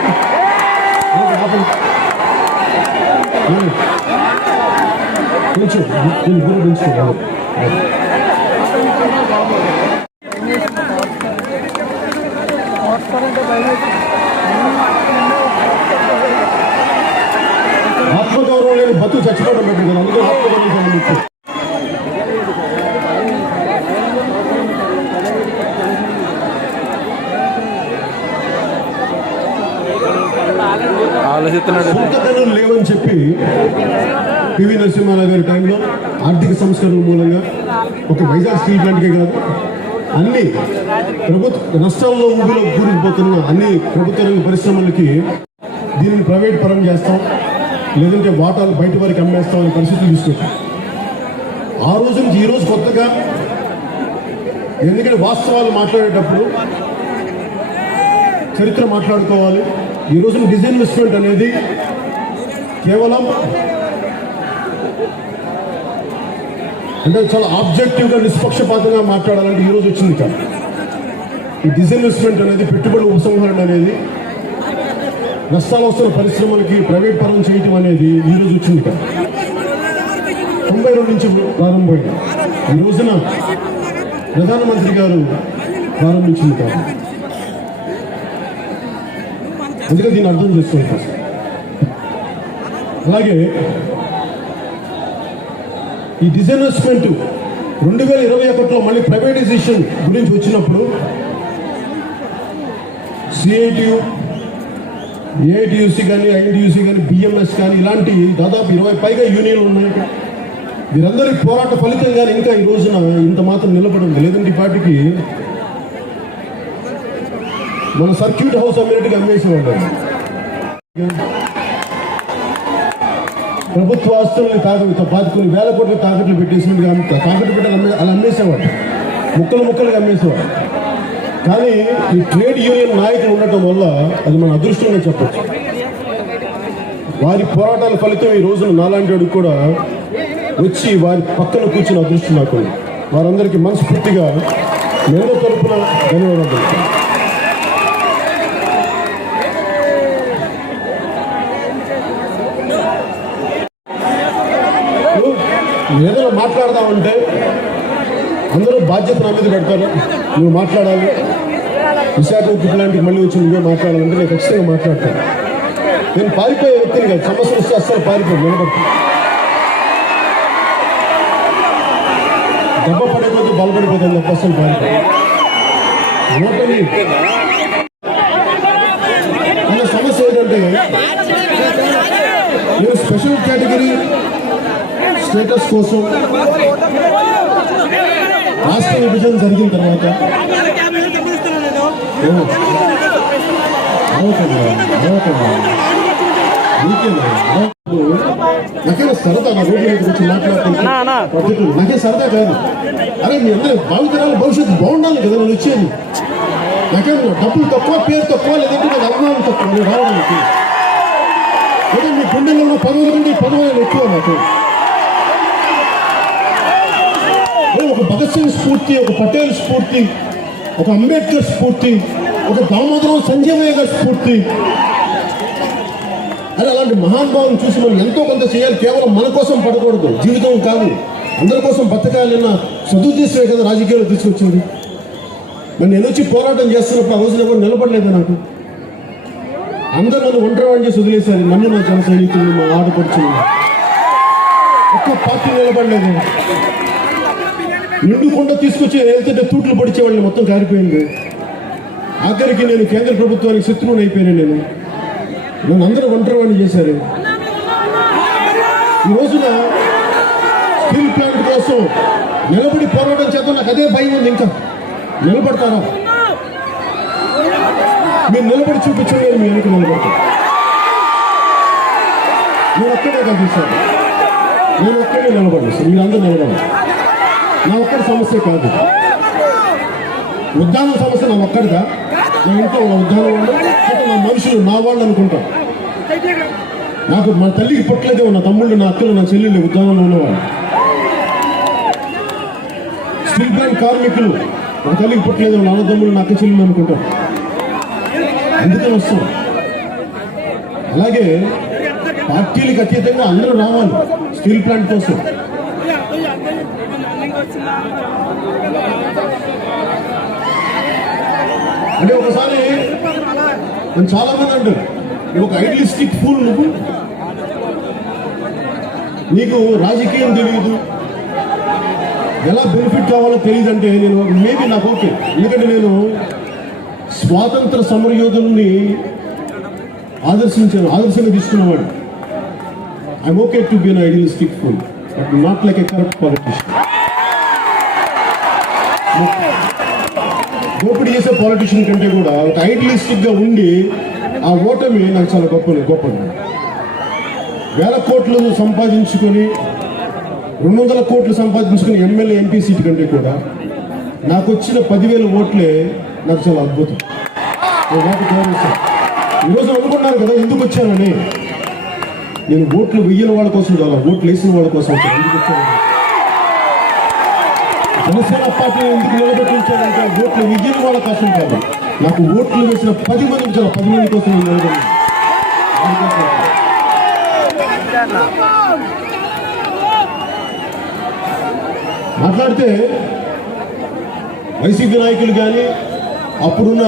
కొంచెం దీన్ని గురి పెంచుకోవాలి. ఆత్మగౌరవం లేని బతుకు చచ్చిపోవడం పెట్టింది కదా, అందుకే ఆత్మగౌరవం సంబంధించి ఆలోచిస్తున్నాడు. సొంత పనులు లేవని చెప్పి పివి నరసింహారావు గారి టైంలో ఆర్థిక సంస్కరణల మూలంగా ఒక వైజాగ్ స్టీల్ ప్లాంట్కే కాదు, అన్ని ప్రభుత్వ నష్టాల్లో ఊబిలో కూరుకుపోతున్న అన్ని ప్రభుత్వ రంగ పరిశ్రమలకి దీనిని ప్రైవేట్ పరం చేస్తాం, లేదంటే వాటాలు బయట వారికి అమ్మేస్తాం అనే పరిస్థితులు తీసుకొచ్చాం. ఆ రోజు నుంచి ఈ రోజు కొత్తగా, ఎందుకంటే వాస్తవాలు మాట్లాడేటప్పుడు చరిత్ర మాట్లాడుకోవాలి. ఈ రోజున డిజిన్వెస్ట్మెంట్ అనేది కేవలం అంటే చాలా ఆబ్జెక్టివ్గా నిష్పక్షపాతంగా మాట్లాడాలంటే ఈరోజు వచ్చింది కాదు. ఈ డిజిన్వెస్ట్మెంట్ అనేది, పెట్టుబడి ఉపసంహరణ అనేది, నష్టాలు వస్తున్న పరిశ్రమలకి ప్రైవేట్ పరం చేయటం అనేది ఈరోజు వచ్చింది కాదు. 92 నుంచి ప్రారంభమైంది. ఈ రోజున ప్రధానమంత్రి గారు ప్రారంభించింది కాదు. అందుకే దీన్ని అర్థం చేసుకోవాలి. అలాగే ఈ డిజిన్వెస్ట్మెంట్ 2021లో మళ్ళీ ప్రైవేటైజేషన్ గురించి వచ్చినప్పుడు సిఐటియు, ఏఐటియుసి కానీ, ఐఎన్టీయూసీ కానీ, బిఎంఎస్ కానీ ఇలాంటి దాదాపు 20 పైగా యూనియన్లు ఉన్నాయి. వీరందరి పోరాట ఫలితంగానే ఇంకా ఈ రోజున ఇంత మాత్రం నిలబడింది. లేదంటే ఈ పార్టీకి మన సర్క్యూట్ హౌస్ అమ్మినట్టుగా అమ్మేసేవాళ్ళు. ప్రభుత్వ ఆస్తుల్ని కొన్ని వేల కోట్లు తాకట్లు పెట్టేసినట్టుగా తాకట్టు పెట్టాలి, అలా అమ్మేసేవాడు, ముక్కలుగా అమ్మేసేవాడు. కానీ ఈ ట్రేడ్ యూనియన్ నాయకులు ఉండటం వల్ల అది మన అదృష్టంగా చెప్పచ్చు. వారి పోరాటాల ఫలితం ఈ రోజున నాలాంటి వాడికి కూడా వచ్చి వారి పక్కన కూర్చున్న అదృష్టం నాకు. వారందరికీ మనస్ఫూర్తిగా నేను తరపున ధన్యవాదాలు. ఏదైనా మాట్లాడదామంటే అందరూ బాధ్యత నా మీద పెడతారు, నువ్వు మాట్లాడాలి, విశాఖ ఉక్కు ప్లాంట్కి మళ్ళీ వచ్చి నువ్వే మాట్లాడాలంటే నేను ఖచ్చితంగా మాట్లాడతాను. నేను పారిపోయే వ్యక్తిని కాదు, సమస్యలు వస్తే అస్సలు పారిపోయి నిలబడతాను. దెబ్బ పడిపోతే బలపడిపోతాను తప్ప అస్సలు పారిపోయి అన్న సమస్య ఏంటంటే నేను స్పెషల్ కేటగిరీ స్టేటస్ కోసం రాష్ట్ర విభజన జరిగిన తర్వాత నాకేమో సరదా, నా రోడ్డు మీద వచ్చి మాట్లాడుతున్నాను, నాకే సరదా కాదు. అరే మీ అందరూ భావితరాల భవిష్యత్తు బాగుండాలి కదా నేను వచ్చేది. నాకేమో డబ్బులు తక్కువ, పేరు తక్కువ, లేదంటే నాకు అవమానం తక్కువ నేను రావడానికి. అదే మీ గుండెల్లో ఉన్న పదవుల నుండి పదవులు ఎక్కువ నాకు. ఒక భగత్ సింగ్ స్ఫూర్తి, ఒక పటేల్ స్ఫూర్తి, ఒక అంబేద్కర్ స్ఫూర్తి, ఒక దామోదరం సంజయ్ గారి స్ఫూర్తి, అదే అలాంటి మహానుభావులను చూసి మనం ఎంతో కొంత చేయాలి. కేవలం మన కోసం పడకూడదు, జీవితం కాదు, అందరి కోసం బతకాలన్న సదుద్దేశమే కదా రాజకీయాలు తీసుకొచ్చింది. మరి నేను వచ్చి పోరాటం చేస్తున్నప్పుడు ఆ రోజున ఎవరు నిలబడలేదు నాకు. అందరూ నన్ను ఒంటరివాడిని చేసి వదిలేశారు, నన్ను నా జన సైనికులు, మా ఆడపడుచులు. ఒక్క పార్టీ నిలబడలేదు. నిండుకుండా తీసుకొచ్చి వెళ్తుంటే తూట్లు పడిచేవాళ్ళని మొత్తం కారిపోయింది. ఆఖరికి నేను కేంద్ర ప్రభుత్వానికి శత్రువుని అయిపోయాను. నన్ను అందరూ ఒంటరివాడిని చేశారు. ఈ రోజున స్టీల్ ప్లాంట్ కోసం నిలబడి పోరాటం చేద్దాం, నాకు అదే భయం ఉంది. ఇంకా నిలబడతారా? మీరు నిలబడి చూపించండి, నేను మీ వెనక నిలబడతాను. నేను ఒక్కడే కనిపిస్తాను, నేను ఒక్కడే నిలబడను సార్, మీరు అందరూ నిలబడాలి. నా ఒక్కడి సమస్య కాదు. ఉద్దానం సమస్య నా ఒక్కడిదా? నా ఇంట్లో నా ఉద్దానం వాళ్ళు లేకపోతే నా మనుషులు నా వాళ్ళు అనుకుంటాం. నాకు మా తల్లికి పుట్టలేదే, నా తమ్ముళ్ళు, నా అక్కలు, నా చెల్లెళ్ళు ఉద్దానంలో ఉన్నవాళ్ళు. స్టీల్ ప్లాంట్ కార్మికులు ఒక తల్లికి పుట్టలేదు, నా అన్నదమ్ములు, నా అక్క చెల్లెళ్ళు అనుకుంటాం. అందుకని వస్తాం. అలాగే పార్టీలకు అతీతంగా అందరూ రావాలి స్టీల్ ప్లాంట్ కోసం. అంటే ఒకసారి నేను చాలా మంది అంటారు, నువ్వు ఒక ఐడియలిస్టిక్ ఫూల్, నువ్వు నీకు రాజకీయం తెలియదు, ఎలా బెనిఫిట్ కావాలో తెలియదు అంటే నేను మేబీ నాకు ఓకే. ఎందుకంటే నేను స్వాతంత్ర సమరయోధుల్ని ఆదర్శంగా తీసుకున్నవాడు. I'm okay to be an idealistic fool, but not like a corrupt politician. దోపిడీ చేసే పాలిటిషియన్ కంటే కూడా ఒక ఐడియలిస్టిక్ గా ఉండి ఆ ఓటమి నాకు చాలా గొప్పది. వేల కోట్లు సంపాదించుకొని 200 కోట్లు సంపాదించుకుని ఎమ్మెల్యే ఎంపీ సీట్ కంటే కూడా నాకు వచ్చిన 10,000 ఓట్లే నాకు చాలా అద్భుతం. ఈరోజు అనుకున్నాను కదా ఎందుకు వచ్చానని. నేను ఓట్లు వెయ్యిన వాళ్ళ కోసం కాదు, ఓట్లు వేసిన వాళ్ళ కోసం వచ్చాను. ఎందుకు వచ్చాను? జనసేన పార్టీ ఎందుకు నిలబెట్టించానంటే ఓట్లు వెయ్యిన వాళ్ళ కోసం కాదు, నాకు ఓట్లు వేసిన 10 మంది చాలా 10 మంది కోసం నేను నిలబడి మాట్లాడితే వైసీపీ నాయకులు కానీ అప్పుడున్న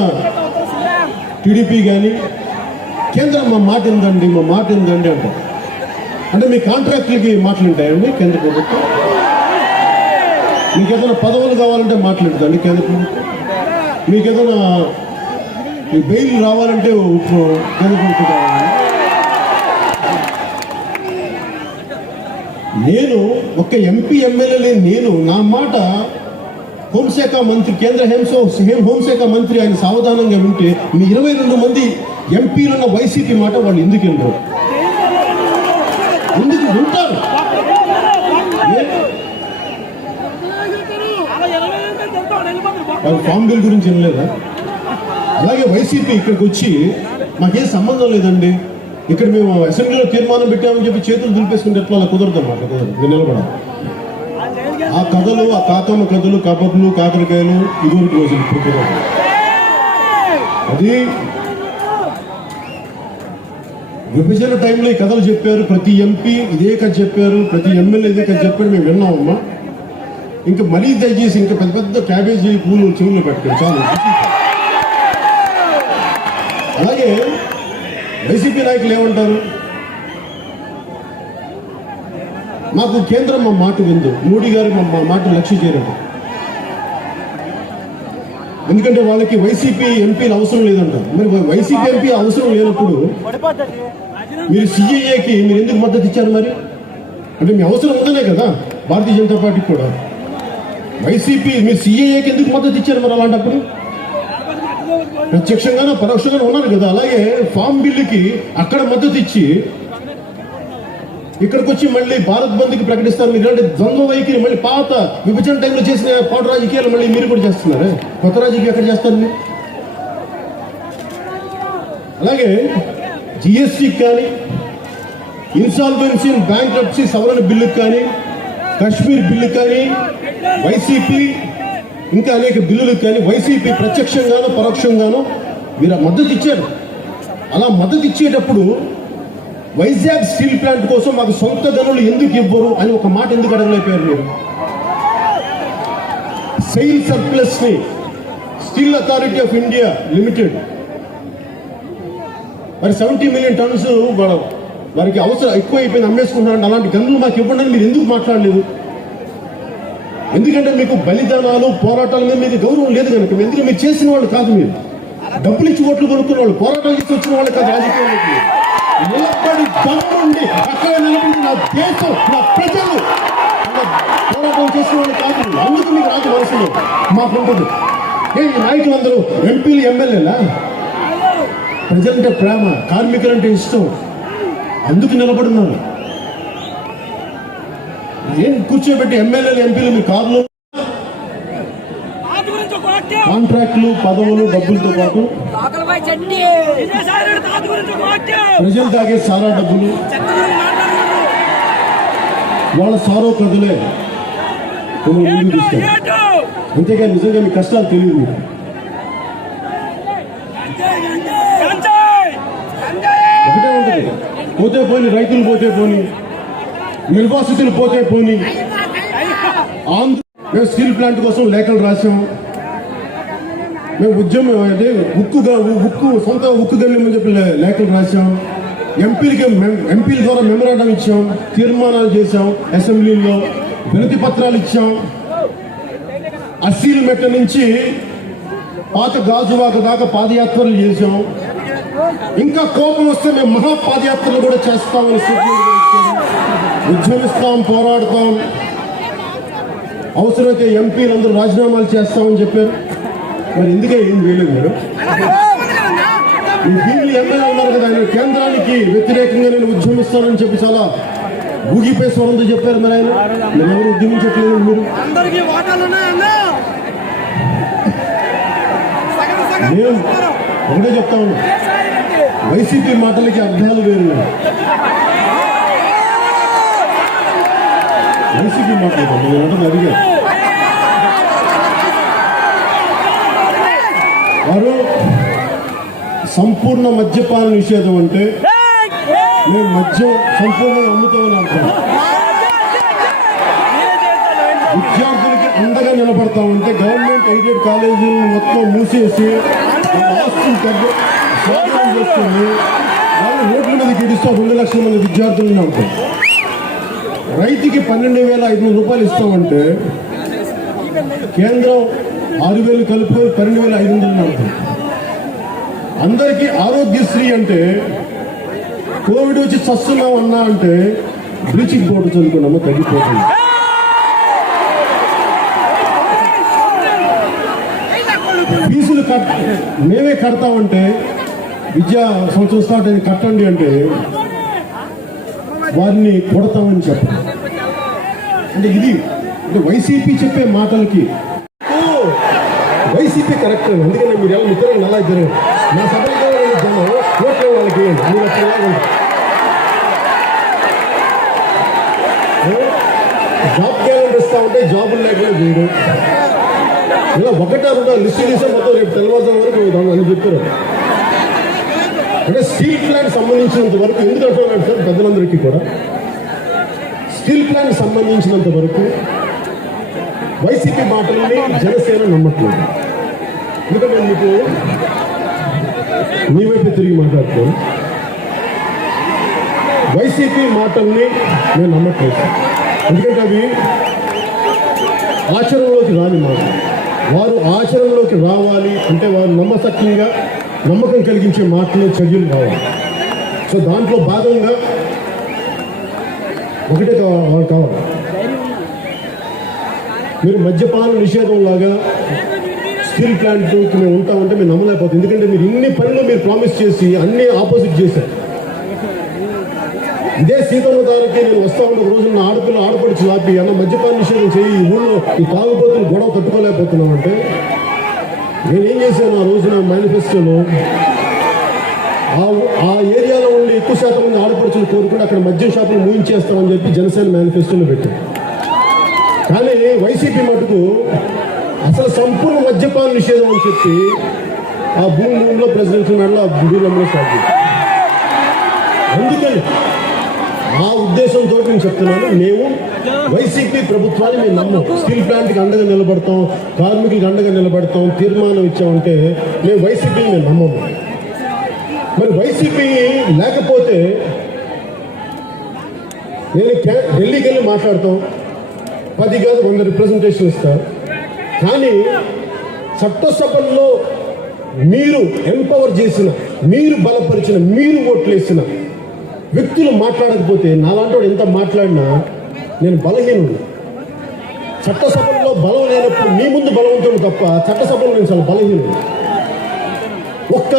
టీడీపీ కానీ కేంద్రం మా మాట ఏందండి అంటారు. అంటే మీ కాంట్రాక్టులకి మాట్లాంటాయండి కేంద్ర ప్రభుత్వం? మీకు ఏదైనా పదవులు కావాలంటే మాట్లాడుతుందండి కేంద్ర ప్రభుత్వం? మీకు ఏదైనా ఈ బెయిల్ రావాలంటే కేంద్ర ప్రభుత్వం కావాలండి? నేను ఒక ఎంపీ ఎమ్మెల్యే, నేను నా మాట హోంశాఖ మంత్రి, కేంద్ర హోంశాఖ మంత్రి ఆయన సావధానంగా వింటే మీ 22 మంది ఎంపీలున్న వైసీపీ మాట వాళ్ళు ఎందుకు వినరు? ఎందుకు వింటారు? వాళ్ళు ఫామ్ బిల్ గురించి వినలేదా? అలాగే వైసీపీ ఇక్కడికి వచ్చి మాకేం సంబంధం లేదండి, ఇక్కడ మేము అసెంబ్లీలో తీర్మానం పెట్టామని చెప్పి చేతులు దులిపేసుకుంటే ఎట్లా? అలా కుదరదు మాట, కుదరదు, నిలబడాలి. ఆ కథలు, ఆ కాకమ్మ కథలు, కబబ్లు, కాకరకాయలు ఇదివరకు రోజులు ఇప్పుడు కుదరదు. అది విభజన టైంలో ఈ కథలు చెప్పారు, ప్రతి ఎంపీ ఇదే కథ చెప్పారు, ప్రతి ఎమ్మెల్యే ఇదే కథ చెప్పారు, మేము విన్నామమ్మా. ఇంకా మరీ దయచేసి ఇంకా పెద్ద పెద్ద క్యాబేజీ పూలు చెవులు పెట్టారు చాలు. అలాగే వైసీపీ నాయకులు ఏమంటారు? మాకు కేంద్రం మా మాట విందు, మోడీ గారు మా మాట లక్ష్య చేయరండి. ఎందుకంటే వాళ్ళకి వైసీపీ ఎంపీలు అవసరం లేదంట. మరి వైసీపీ ఎంపీ అవసరం లేనప్పుడు మీరు సిఏఏకి మీరు ఎందుకు మద్దతు ఇచ్చారు? మరి అంటే మీ అవసరం ఉందనే కదా భారతీయ జనతా పార్టీకి కూడా. వైసీపీ మీరు సిఏఏకి ఎందుకు మద్దతు ఇచ్చారు? మరి అలాంటప్పుడు ప్రత్యక్షంగానో పరోక్షంగానో ఉన్నారు కదా. అలాగే ఫామ్ బిల్లుకి అక్కడ మద్దతు ఇచ్చి ఇక్కడికి వచ్చి మళ్ళీ భారత్ బంద్కి ప్రకటిస్తారు. మీరు ఇలాంటి ద్వంద్వ వైఖరి మళ్ళీ పాత విభజన టైంలో చేసిన పాత రాజకీయాలు మళ్ళీ మీరు కూడా చేస్తున్నారు. కొత్త రాజకీయం ఎక్కడ చేస్తారు మీరు? అలాగే జిఎస్టీకి కానీ, ఇన్సాల్వెన్సీ బ్యాంక్రప్సీ సవరణ బిల్లుకి కానీ, కాశ్మీర్ బిల్లు కానీ, వైసీపీ ఇంకా అనేక బిల్లులకు కానీ వైసీపీ ప్రత్యక్షంగానో పరోక్షంగానో మీరు మద్దతు ఇచ్చారు. అలా మద్దతు ఇచ్చేటప్పుడు వైజాగ్ స్టీల్ ప్లాంట్ కోసం మాకు సొంత గనులు ఎందుకు ఇవ్వరు అని ఒక మాట ఎందుకు అడగలేకపోయారు మీరు? సెయిల్ సర్ప్లస్ ని steel authority of India limited మరి 70 మిలియన్ టన్స్ వారికి అవసరం ఎక్కువ అయిపోయింది, అమ్మేసుకుంటున్నారంటే అలాంటి గనులు మాకు ఇవ్వండి అని మీరు ఎందుకు మాట్లాడలేదు? ఎందుకంటే మీకు బలిదానాలు, పోరాటాల మీద మీకు గౌరవం లేదు కనుక. ఎందుకంటే మీరు చేసిన వాళ్ళు కాదు, మీరు డబ్బులు ఇచ్చి ఓట్లు కొనుక్కున్న వాళ్ళు, పోరాటాలు చేసి వచ్చిన వాళ్ళు కాదు. రాజకీయాలకి నిలబడి దమ్ముండి అక్కడ నిలబడి నా దేశం, నా ప్రజలు పోరాటం చేసిన వాళ్ళు కాదు. అందుకు మీకు రాజు మనసులో మాకుంటుంది. ఈ నాయకులందరూ ఎంపీలు, ఎమ్మెల్యేలా? ప్రజలంటే ప్రేమ, కార్మికులంటే ఇష్టం, అందుకు నిలబడున్నారు. ఏం కూర్చోబెట్టి ఎమ్మెల్యేలు, ఎంపీలు మీ కారులో కాంట్రాక్టులు, పదవులు, డబ్బులతో పాటు ప్రజలు తాగే సారా డబ్బులు, వాళ్ళ సారో కథలే మిమ్మల్ని ముందుకు తీసుకెళ్ళాలి. అంతేగాని నిజంగా మీ కష్టాలు తెలియదు మీకు. ఒకటే ఉంటుంది, పోతే పోని రైతులు పోతే పోని, నిర్వాసితులు పోతే పోని. మేము స్టీల్ ప్లాంట్ కోసం లేఖలు రాసాము. మేము ఉద్యమం అంటే ఉక్కు సొంత ఉక్కు గల్లేమని చెప్పి లేఖలు రాసాం. ఎంపీల ద్వారా మెమరాండం ఇచ్చాం, తీర్మానాలు చేశాం, అసెంబ్లీలో వినతి పత్రాలు ఇచ్చాం. అస్సీలు మెట్ట నుంచి పాత గాజువాక దాకా పాదయాత్రలు చేశాం. ఇంకా కోపం వస్తే మేము మహాపాదయాత్రలు కూడా చేస్తామని సూచనలు ఇచ్చాం. ఉద్యమిస్తాం, పోరాడతాం, అవసరమైతే ఎంపీలందరూ రాజీనామాలు చేస్తామని చెప్పారు. మరి ఎందుకే ఏం చేయలేదు మీరు? ఈ దీన్ని ఎమ్మెల్యే ఉన్నారు కదా, ఆయన కేంద్రానికి వ్యతిరేకంగా నేను ఉద్యమిస్తానని చెప్పి చాలా ఊగిపే స్వరంతో చెప్పారు. మరి ఆయన నేను ఎవరు ఉద్యమించట్లేదు. మీరు నేను ఒకటే చెప్తా ఉన్నా, వైసీపీ మాటలకి అర్థాలు వేరు. వైసీపీ మాట్లాడతాను నేను అంటే అడిగా వారు సంపూర్ణ మద్యపాన నిషేధం అంటే మేము మద్యం సంపూర్ణంగా అమ్ముతామని అంటాం. విద్యార్థులకి అండగా నిలబడతామంటే గవర్నమెంట్ ఎయిడెడ్ కాలేజీలను మొత్తం మూసేసి ఆస్తులు స్వాధీనం చేసుకొని వాళ్ళు రోడ్ల మీద గెలుస్తాం. 2 లక్షల మంది విద్యార్థులను అంటాం. రైతుకి 12,500 రూపాయలు ఇస్తామంటే కేంద్రం 6,000 కలుపుకొని 12,500 అంటాం. అందరికీ ఆరోగ్యశ్రీ అంటే కోవిడ్ వచ్చి చస్తున్నాం అన్నా అంటే బ్లీచింగ్ పౌడర్ చదువుకున్నామో తగ్గిపోతుంది. ఫీజులు మేమే కడతామంటే విద్యా సంవత్సరం స్టార్ట్ అయింది కట్టండి అంటే వారిని కొడతామని చెప్పండి. అంటే ఇది అంటే వైసీపీ చెప్పే మాటలకి వైసీపీ కరెక్ట్. అందుకని మీరు ఎలా ఇద్దరు నలా ఇద్దరు నా సభలో జనం ఓట్లు వాళ్ళకి మీరు జాబ్ క్యాలెండర్ ఇస్తా ఉంటే జాబులు లేకుండా చేయడం. ఇలా 1-2 లిస్టు తీసే మొత్తం రేపు తెల్లవారుజాము వరకు అని చెప్పారు. అంటే స్టీల్ ప్లాంట్ సంబంధించినంత వరకు ఎందుకు అంటున్నాడు సార్ పెద్దలందరికీ కూడా, స్టీల్ ప్లాంట్ సంబంధించినంత వరకు వైసీపీ మాటలని జనసేన నమ్మట్లేదు. ఎందుకంటే మీకు మీ వైపు తిరిగి మాట్లాడుతాను. వైసీపీ మాటల్ని నేను నమ్మట్లేదు. ఎందుకంటే అవి ఆచరణలోకి రాని మాట. వారు ఆచరణలోకి రావాలి అంటే వారు నమ్మకం కలిగించే మాటలు, చర్యలు కావాలి. సో దాంట్లో భాగంగా ఒకటే వాళ్ళు కావాలి. మీరు మద్యపాన నిషేధం లాగా స్టీల్ ప్లాంట్కి మేము ఉంటామంటే మేము నమ్మలేకపోతుంది. ఎందుకంటే మీరు ఇన్ని పనులు మీరు ప్రామిస్ చేసి అన్ని ఆపోజిట్ చేశారు. ఇదే సీతమ్మ దారికి నేను వస్తా ఉన్న రోజు నా ఆడపడిచి లాపి అన్న మద్యపాన నిషేధం చేయి, ఈ ఊళ్ళో ఈ తాగుబోతులు గొడవ తట్టుకోలేకపోతున్నామంటే నేనేం చేశాను ఆ రోజున మేనిఫెస్టోలో ఆ ఏరియాలో ఉండి ఎక్కువ శాతం మంది ఆడపడుచులు కోరుకుంటే అక్కడ మద్యం షాపులు మూయించేస్తామని చెప్పి జనసేన మేనిఫెస్టోలో పెట్టాం. కానీ వైసీపీ మటుకు అసలు సంపూర్ణ మద్యపాన నిషేధం అని చెప్పి ఆ భూమిలో ప్రెసిడెన్షియల్ మేడలో ఆ బీరంలో స్టార్ట్ చేశాం. అందుకని ఆ ఉద్దేశంతో నేను చెప్తున్నాను, మేము వైసీపీ ప్రభుత్వాన్ని మేము నమ్మం. స్టీల్ ప్లాంట్కి అండగా నిలబడతాం, కార్మికులకు అండగా నిలబడతాం, తీర్మానం ఇచ్చామంటే మేము వైసీపీని మేము నమ్మము. మరి వైసీపీ లేకపోతే నేను ఢిల్లీకి వెళ్ళి మాట్లాడతాం, 10 కాదు 100 రిప్రజెంటేషన్ ఇస్తారు. కానీ చట్టసభల్లో మీరు ఎంపవర్ చేసిన, మీరు బలపరిచిన, మీరు ఓట్లేసిన వ్యక్తులు మాట్లాడకపోతే నాలాంటి వాడు ఎంత మాట్లాడినా నేను బలహీనుడు. చట్టసభల్లో బలం లేనప్పుడు మీ ముందు బలవంతుడు తప్ప చట్టసభలో నేను చాలా బలహీనుడు. ఒక్క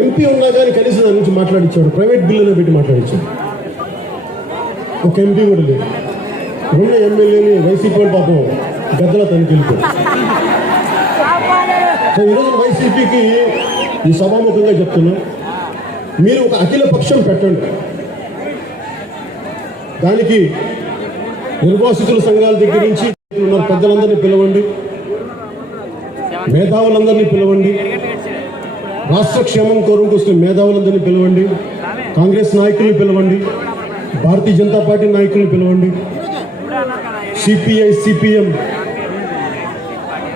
ఎంపీ ఉన్నా కానీ కనీసం దాని నుంచి మాట్లాడించాడు, ప్రైవేట్ బిల్లులో పెట్టి మాట్లాడించాడు. ఒక ఎంపీ కూడా లేదు. ఉన్న ఎమ్మెల్యేని వైసీపీ పాపం గద్దల తనకి వెళ్ళిపోయాడు. సో ఈరోజు వైసీపీకి ఈ సభాముఖంగా చెప్తున్నాం, మీరు ఒక అఖిల పక్షం పెట్టండి. దానికి నిర్వాసితుల సంఘాల దగ్గర నుంచి ఉన్న పెద్దలందరినీ పిలవండి, మేధావులందరినీ పిలవండి, రాష్ట్ర క్షేమం కోరుకొస్తున్న మేధావులందరినీ పిలవండి, కాంగ్రెస్ నాయకుల్ని పిలవండి, భారతీయ జనతా పార్టీ నాయకుల్ని పిలవండి, సిపిఐ సిపిఎం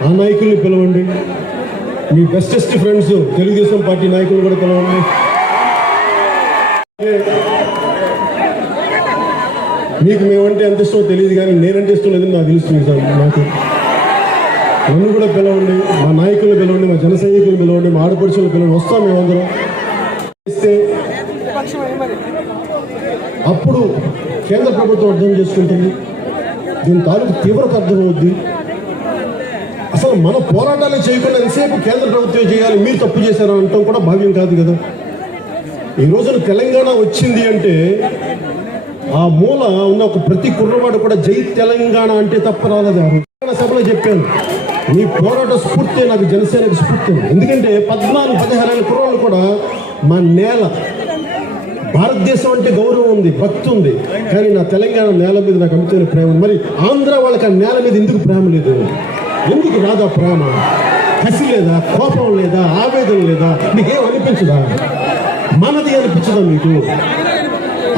ఆ నాయకుల్ని పిలవండి, మీ బెస్టెస్ట్ ఫ్రెండ్స్ తెలుగుదేశం పార్టీ నాయకులు కూడా పిలవండి. మీకు మేమంటే ఎంత ఇష్టమో తెలియదు, కానీ నేనంటే ఇష్టం లేదని నాకు తెలుస్తుంది సార్. నాకు నన్ను కూడా పిలవండి, మా నాయకులను పిలవండి, మా జన సైనికులు పిలవండి, మా ఆడపడుచులు పిలవండి, వస్తాం మేమందరం. అప్పుడు కేంద్ర ప్రభుత్వం అర్థం చేసుకుంటుంది, దీని తాలూకు తీవ్రత అర్థమవుద్ది. అసలు మన పోరాటాలు చేయకుండా ఎంతసేపు కేంద్ర ప్రభుత్వం చేయాలి, మీరు తప్పు చేశారని అంటాం కూడా భావ్యం కాదు కదా. ఈ రోజున తెలంగాణ వచ్చింది అంటే ఆ మూల ఉన్న ఒక ప్రతి కుర్రవాడు కూడా జై తెలంగాణ అంటే తప్ప రాలేదు. సభలో చెప్పాను, మీ పోరాట స్ఫూర్తి నాకు జనసేనకు స్ఫూర్తి. ఎందుకంటే 14-15 కుర్రాళ్ళు కూడా మా నేల భారతదేశం అంటే గౌరవం ఉంది, భక్తి ఉంది, కానీ నా తెలంగాణ నేల మీద నాకు అమితమైన ప్రేమ. మరి ఆంధ్ర వాళ్ళకి ఆ నేల మీద ఎందుకు ప్రేమ లేదు? ఎందుకు రాదా ప్రేమ? కసి లేదా, కోపం లేదా, ఆవేదన లేదా, మీకేం అనిపించదా? మనది అనిపించదా మీకు?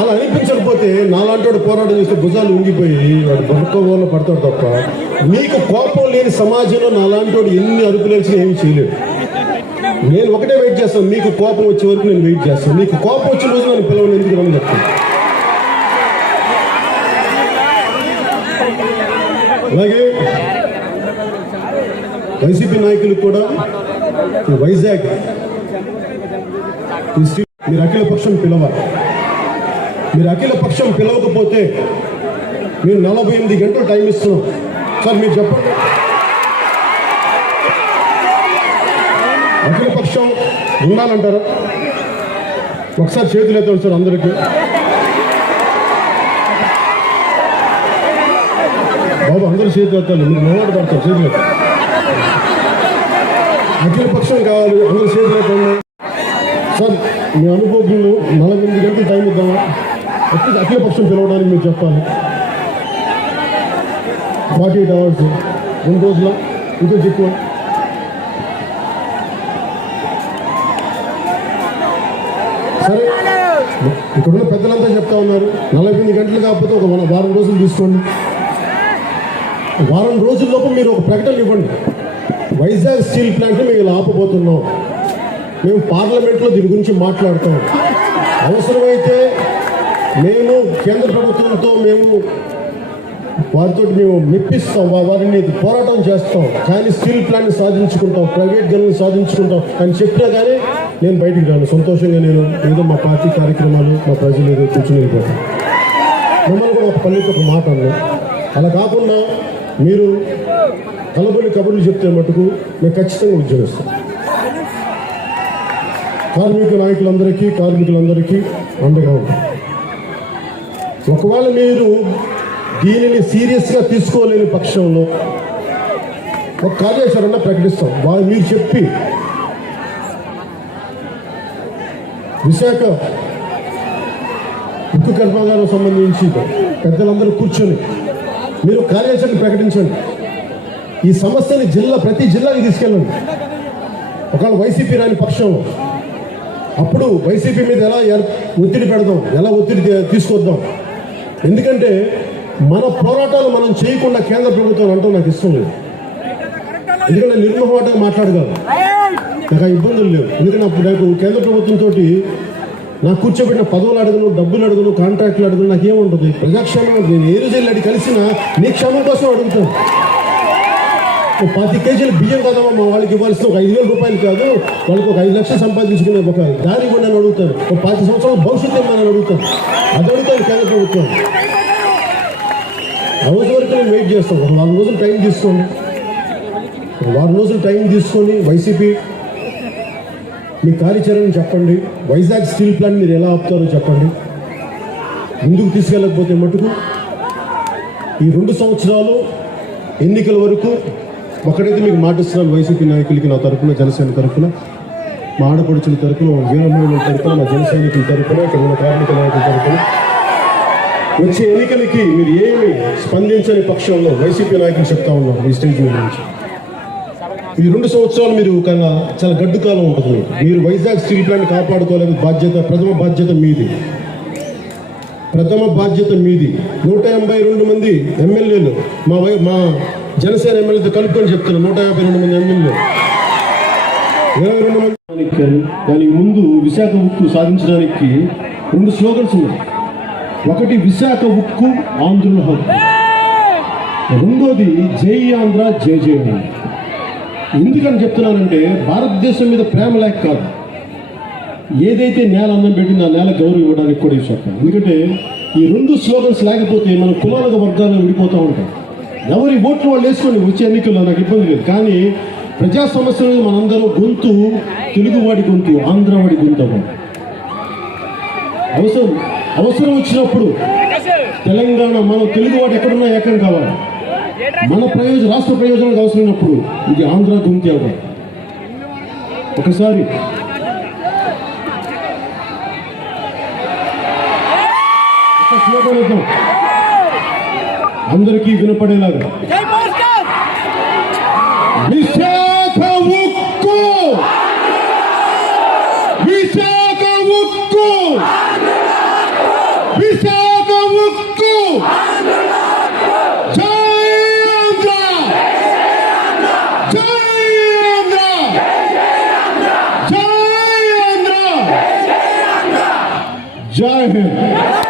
అలా అనిపించకపోతే నాలాంటి పోరాటం చేస్తే భుజాలు ఉంగిపోయి వాడు బొక్కబోలో పడతాడు తప్ప, మీకు కోపం లేని సమాజంలో నాలాంటి ఎన్ని అరుపులేసినా ఏమి చేయలేడు. నేను ఒకటే వెయిట్ చేస్తాను, మీకు కోపం వచ్చే వరకు నేను వెయిట్ చేస్తాను. మీకు కోపం వచ్చిన రోజు నన్ను పిల్లలు ఎందుకు రమ్మని చెప్తాను. అలాగే వైసీపీ నాయకులకు కూడా వైజాగ్ మీరు అఖిల పక్షం పిలవాలి. మీరు అఖిల పక్షం పిలవకపోతే మేము 48 గంటలు టైం ఇస్తున్నాం సార్. మీరు చెప్పండి, అఖిల పక్షం ఉండాలంటారా? ఒకసారి చేతులు ఎత్తండి సార్ అందరికీ. బాబు అందరూ చేతులు ఎత్తాలి, మీరు మొదటి పడతారు. చేతులు ఎత్తాలి, అఖిల పక్షం కావాలి, అందరూ చేతులు ఎత్తండి సార్. మీ అనుభవజ్ఞులు 48 గంటలు టైం ఇద్దామా? అఖిల పక్షం పిలవడానికి మీరు చెప్పాలి. 48 hours, 2 రోజుల ఇంకా ఎక్కువ. సరే, ఇక్కడున్న పెద్దలంతా చెప్తా ఉన్నారు 48 గంటలు కాకపోతే ఒక వారం రోజులు తీసుకోండి. వారం రోజుల్లోపు మీరు ఒక ప్రకటన ఇవ్వండి, వైజాగ్ స్టీల్ ప్లాంట్ మేము ఇలా ఆపబోతున్నాం, మేము పార్లమెంట్లో దీని గురించి మాట్లాడతాం, అవసరమైతే మేము కేంద్ర ప్రభుత్వంతో వారితో మేము మెప్పిస్తాం, వారిని పోరాటం చేస్తాం, కానీ స్టీల్ ప్లాంట్ని సాధించుకుంటాం, ప్రైవేట్ గనులను సాధించుకుంటాం అని చెప్పినా కానీ నేను బయటికి రాను. సంతోషంగా నేను ఏదో మా పార్టీ కార్యక్రమాలు, మా ప్రజలు ఏదో కూర్చుని వెళ్ళిపోతాను. మిమ్మల్ని కూడా ఒక పల్లెకి ఒక మాట అన్నా. అలా కాకుండా మీరు కలబొల్లి కబుర్లు చెప్తే మటుకు మేము ఖచ్చితంగా ఉద్యోగిస్తాం. కార్మికులందరికీ అండగా ఉంటాం. ఒకవేళ మీరు దీనిని సీరియస్గా తీసుకోలేని పక్షంలో ఒక కార్యాచరణ ప్రకటిస్తాం. మీరు చెప్పి విశాఖ ఉక్కు కర్మాగారం సంబంధించి పెద్దలందరూ కూర్చొని మీరు కార్యాచరణ ప్రకటించండి. ఈ సమస్యని ప్రతి జిల్లాకి తీసుకెళ్ళండి. ఒకవేళ వైసీపీ రాని పక్షంలో అప్పుడు వైసీపీ మీద ఎలా ఒత్తిడి పెడదాం, ఎలా ఒత్తిడి తీసుకొద్దాం. ఎందుకంటే మన పోరాటాలు మనం చేయకుండా కేంద్ర ప్రభుత్వం అంటాం నాకు ఇష్టం లేదు. ఎందుకంటే నిర్మోహమాటంగా మాట్లాడగలను, నాకు ఆ ఇబ్బందులు లేవు. ఎందుకంటే అప్పుడు నాకు కేంద్ర ప్రభుత్వంతో నాకు కూర్చోబెట్టిన పదవులు అడుగును, డబ్బులు అడుగును, కాంట్రాక్టులు అడుగును, నాకేముంటుంది? ప్రజాక్షేమం నేను ఏ రోజు వెళ్ళి కలిసినా నీ క్షేమం కోసం అడుగుతాను. 10 కేజీలు బియ్యం కదమ్మా మా వాళ్ళకి ఇవ్వాల్సిన ఒక 5,000 రూపాయలు కాదు, వాళ్ళకి ఒక 5 లక్షలు సంపాదించుకునే ఒక దారి ఇవ్వండి అని అడుగుతాను. ఒక 10 సంవత్సరాల భవిష్యత్తు ఏమని అడుగుతాను. అది అడుగుతాను కేంద్ర ప్రభుత్వం. రోజు వరకు నేను వెయిట్ చేస్తాను. ఒక 4 రోజులు టైం తీసుకోండి. 4 రోజులు టైం తీసుకొని వైసీపీ మీ కార్యాచరణ చెప్పండి. వైజాగ్ స్టీల్ ప్లాంట్ మీరు ఎలా ఆపుతారో చెప్పండి. ముందుకు తీసుకెళ్ళకపోతే మటుకు ఈ 2 సంవత్సరాలు ఎన్నికల వరకు ఒకటైతే మీకు మాటిస్తున్నాను, వైసీపీ నాయకులకి నా తరఫున, జనసేన తరఫున, మా ఆడపడుచుల తరఫున, మా వీరమహిళల తరఫున, మా జన సైనికుల తరఫున, ఇక్కడ ఉన్న కార్మిక నాయకుల తరఫున, వచ్చే ఎన్నికలకి మీరు ఏమి స్పందించని పక్షంలో వైసీపీ నాయకులు చెప్తా ఉన్నారు ఈ స్టేజ్ మీద నుంచి. ఈ 2 సంవత్సరాలు మీరు చాలా గడ్డు కాలం ఉంటుంది. మీరు వైజాగ్ స్టీల్ ప్లాంట్ కాపాడుకోలేదు, ప్రథమ బాధ్యత మీది. 182 మంది ఎమ్మెల్యేలు, మా జనసేన ఎమ్మెల్యేతో కలుపుకొని చెప్తున్నారు, 152 మంది ఎమ్మెల్యేలు, 22 మంది. దానికి ముందు విశాఖ ఉక్కు సాధించడానికి 2 స్లోగన్స్ ఉన్నాయి. ఒకటి విశాఖ ఉక్కు ఆంధ్రుల హక్కు, రెండోది జై ఆంధ్ర జై జై ఆంధ్ర. ఎందుకని చెప్తున్నానంటే భారతదేశం మీద ప్రేమ లేక కాదు, ఏదైతే నేల అన్నం పెట్టిందో ఆ నేల గౌరవం ఇవ్వడానికి కూడా చెప్పాను. ఎందుకంటే ఈ 2 స్లోగన్స్ లేకపోతే మనం కులాలకు వర్గాలను విడిపోతూ ఉంటాం. ఎవరి ఓట్లు వాళ్ళు వేసుకొని వచ్చే ఎన్నికల్లో నాకు ఇబ్బంది లేదు, కానీ ప్రజా సమస్యల మీద మనందరం గొంతు, తెలుగువాడి గొంతు, ఆంధ్రవాడి గొంతు అవ్వాలి. అవసరం వచ్చినప్పుడు తెలంగాణ, మన తెలుగువాడు ఎక్కడున్నా ఏకం కావాలి. మన రాష్ట్ర ప్రయోజనాలకు అవసరమైనప్పుడు ఇది ఆంధ్ర గొంతు అవ్వాలి. ఒకసారి అందరికీ వినపడేలాగా విశాఖ ఉక్కు, విశాఖ ఉక్కు, విశాఖ ఉక్కు, జై ఆంధ్ర, జై ఆంధ్ర, జై ఆంధ్ర, జై హింద్.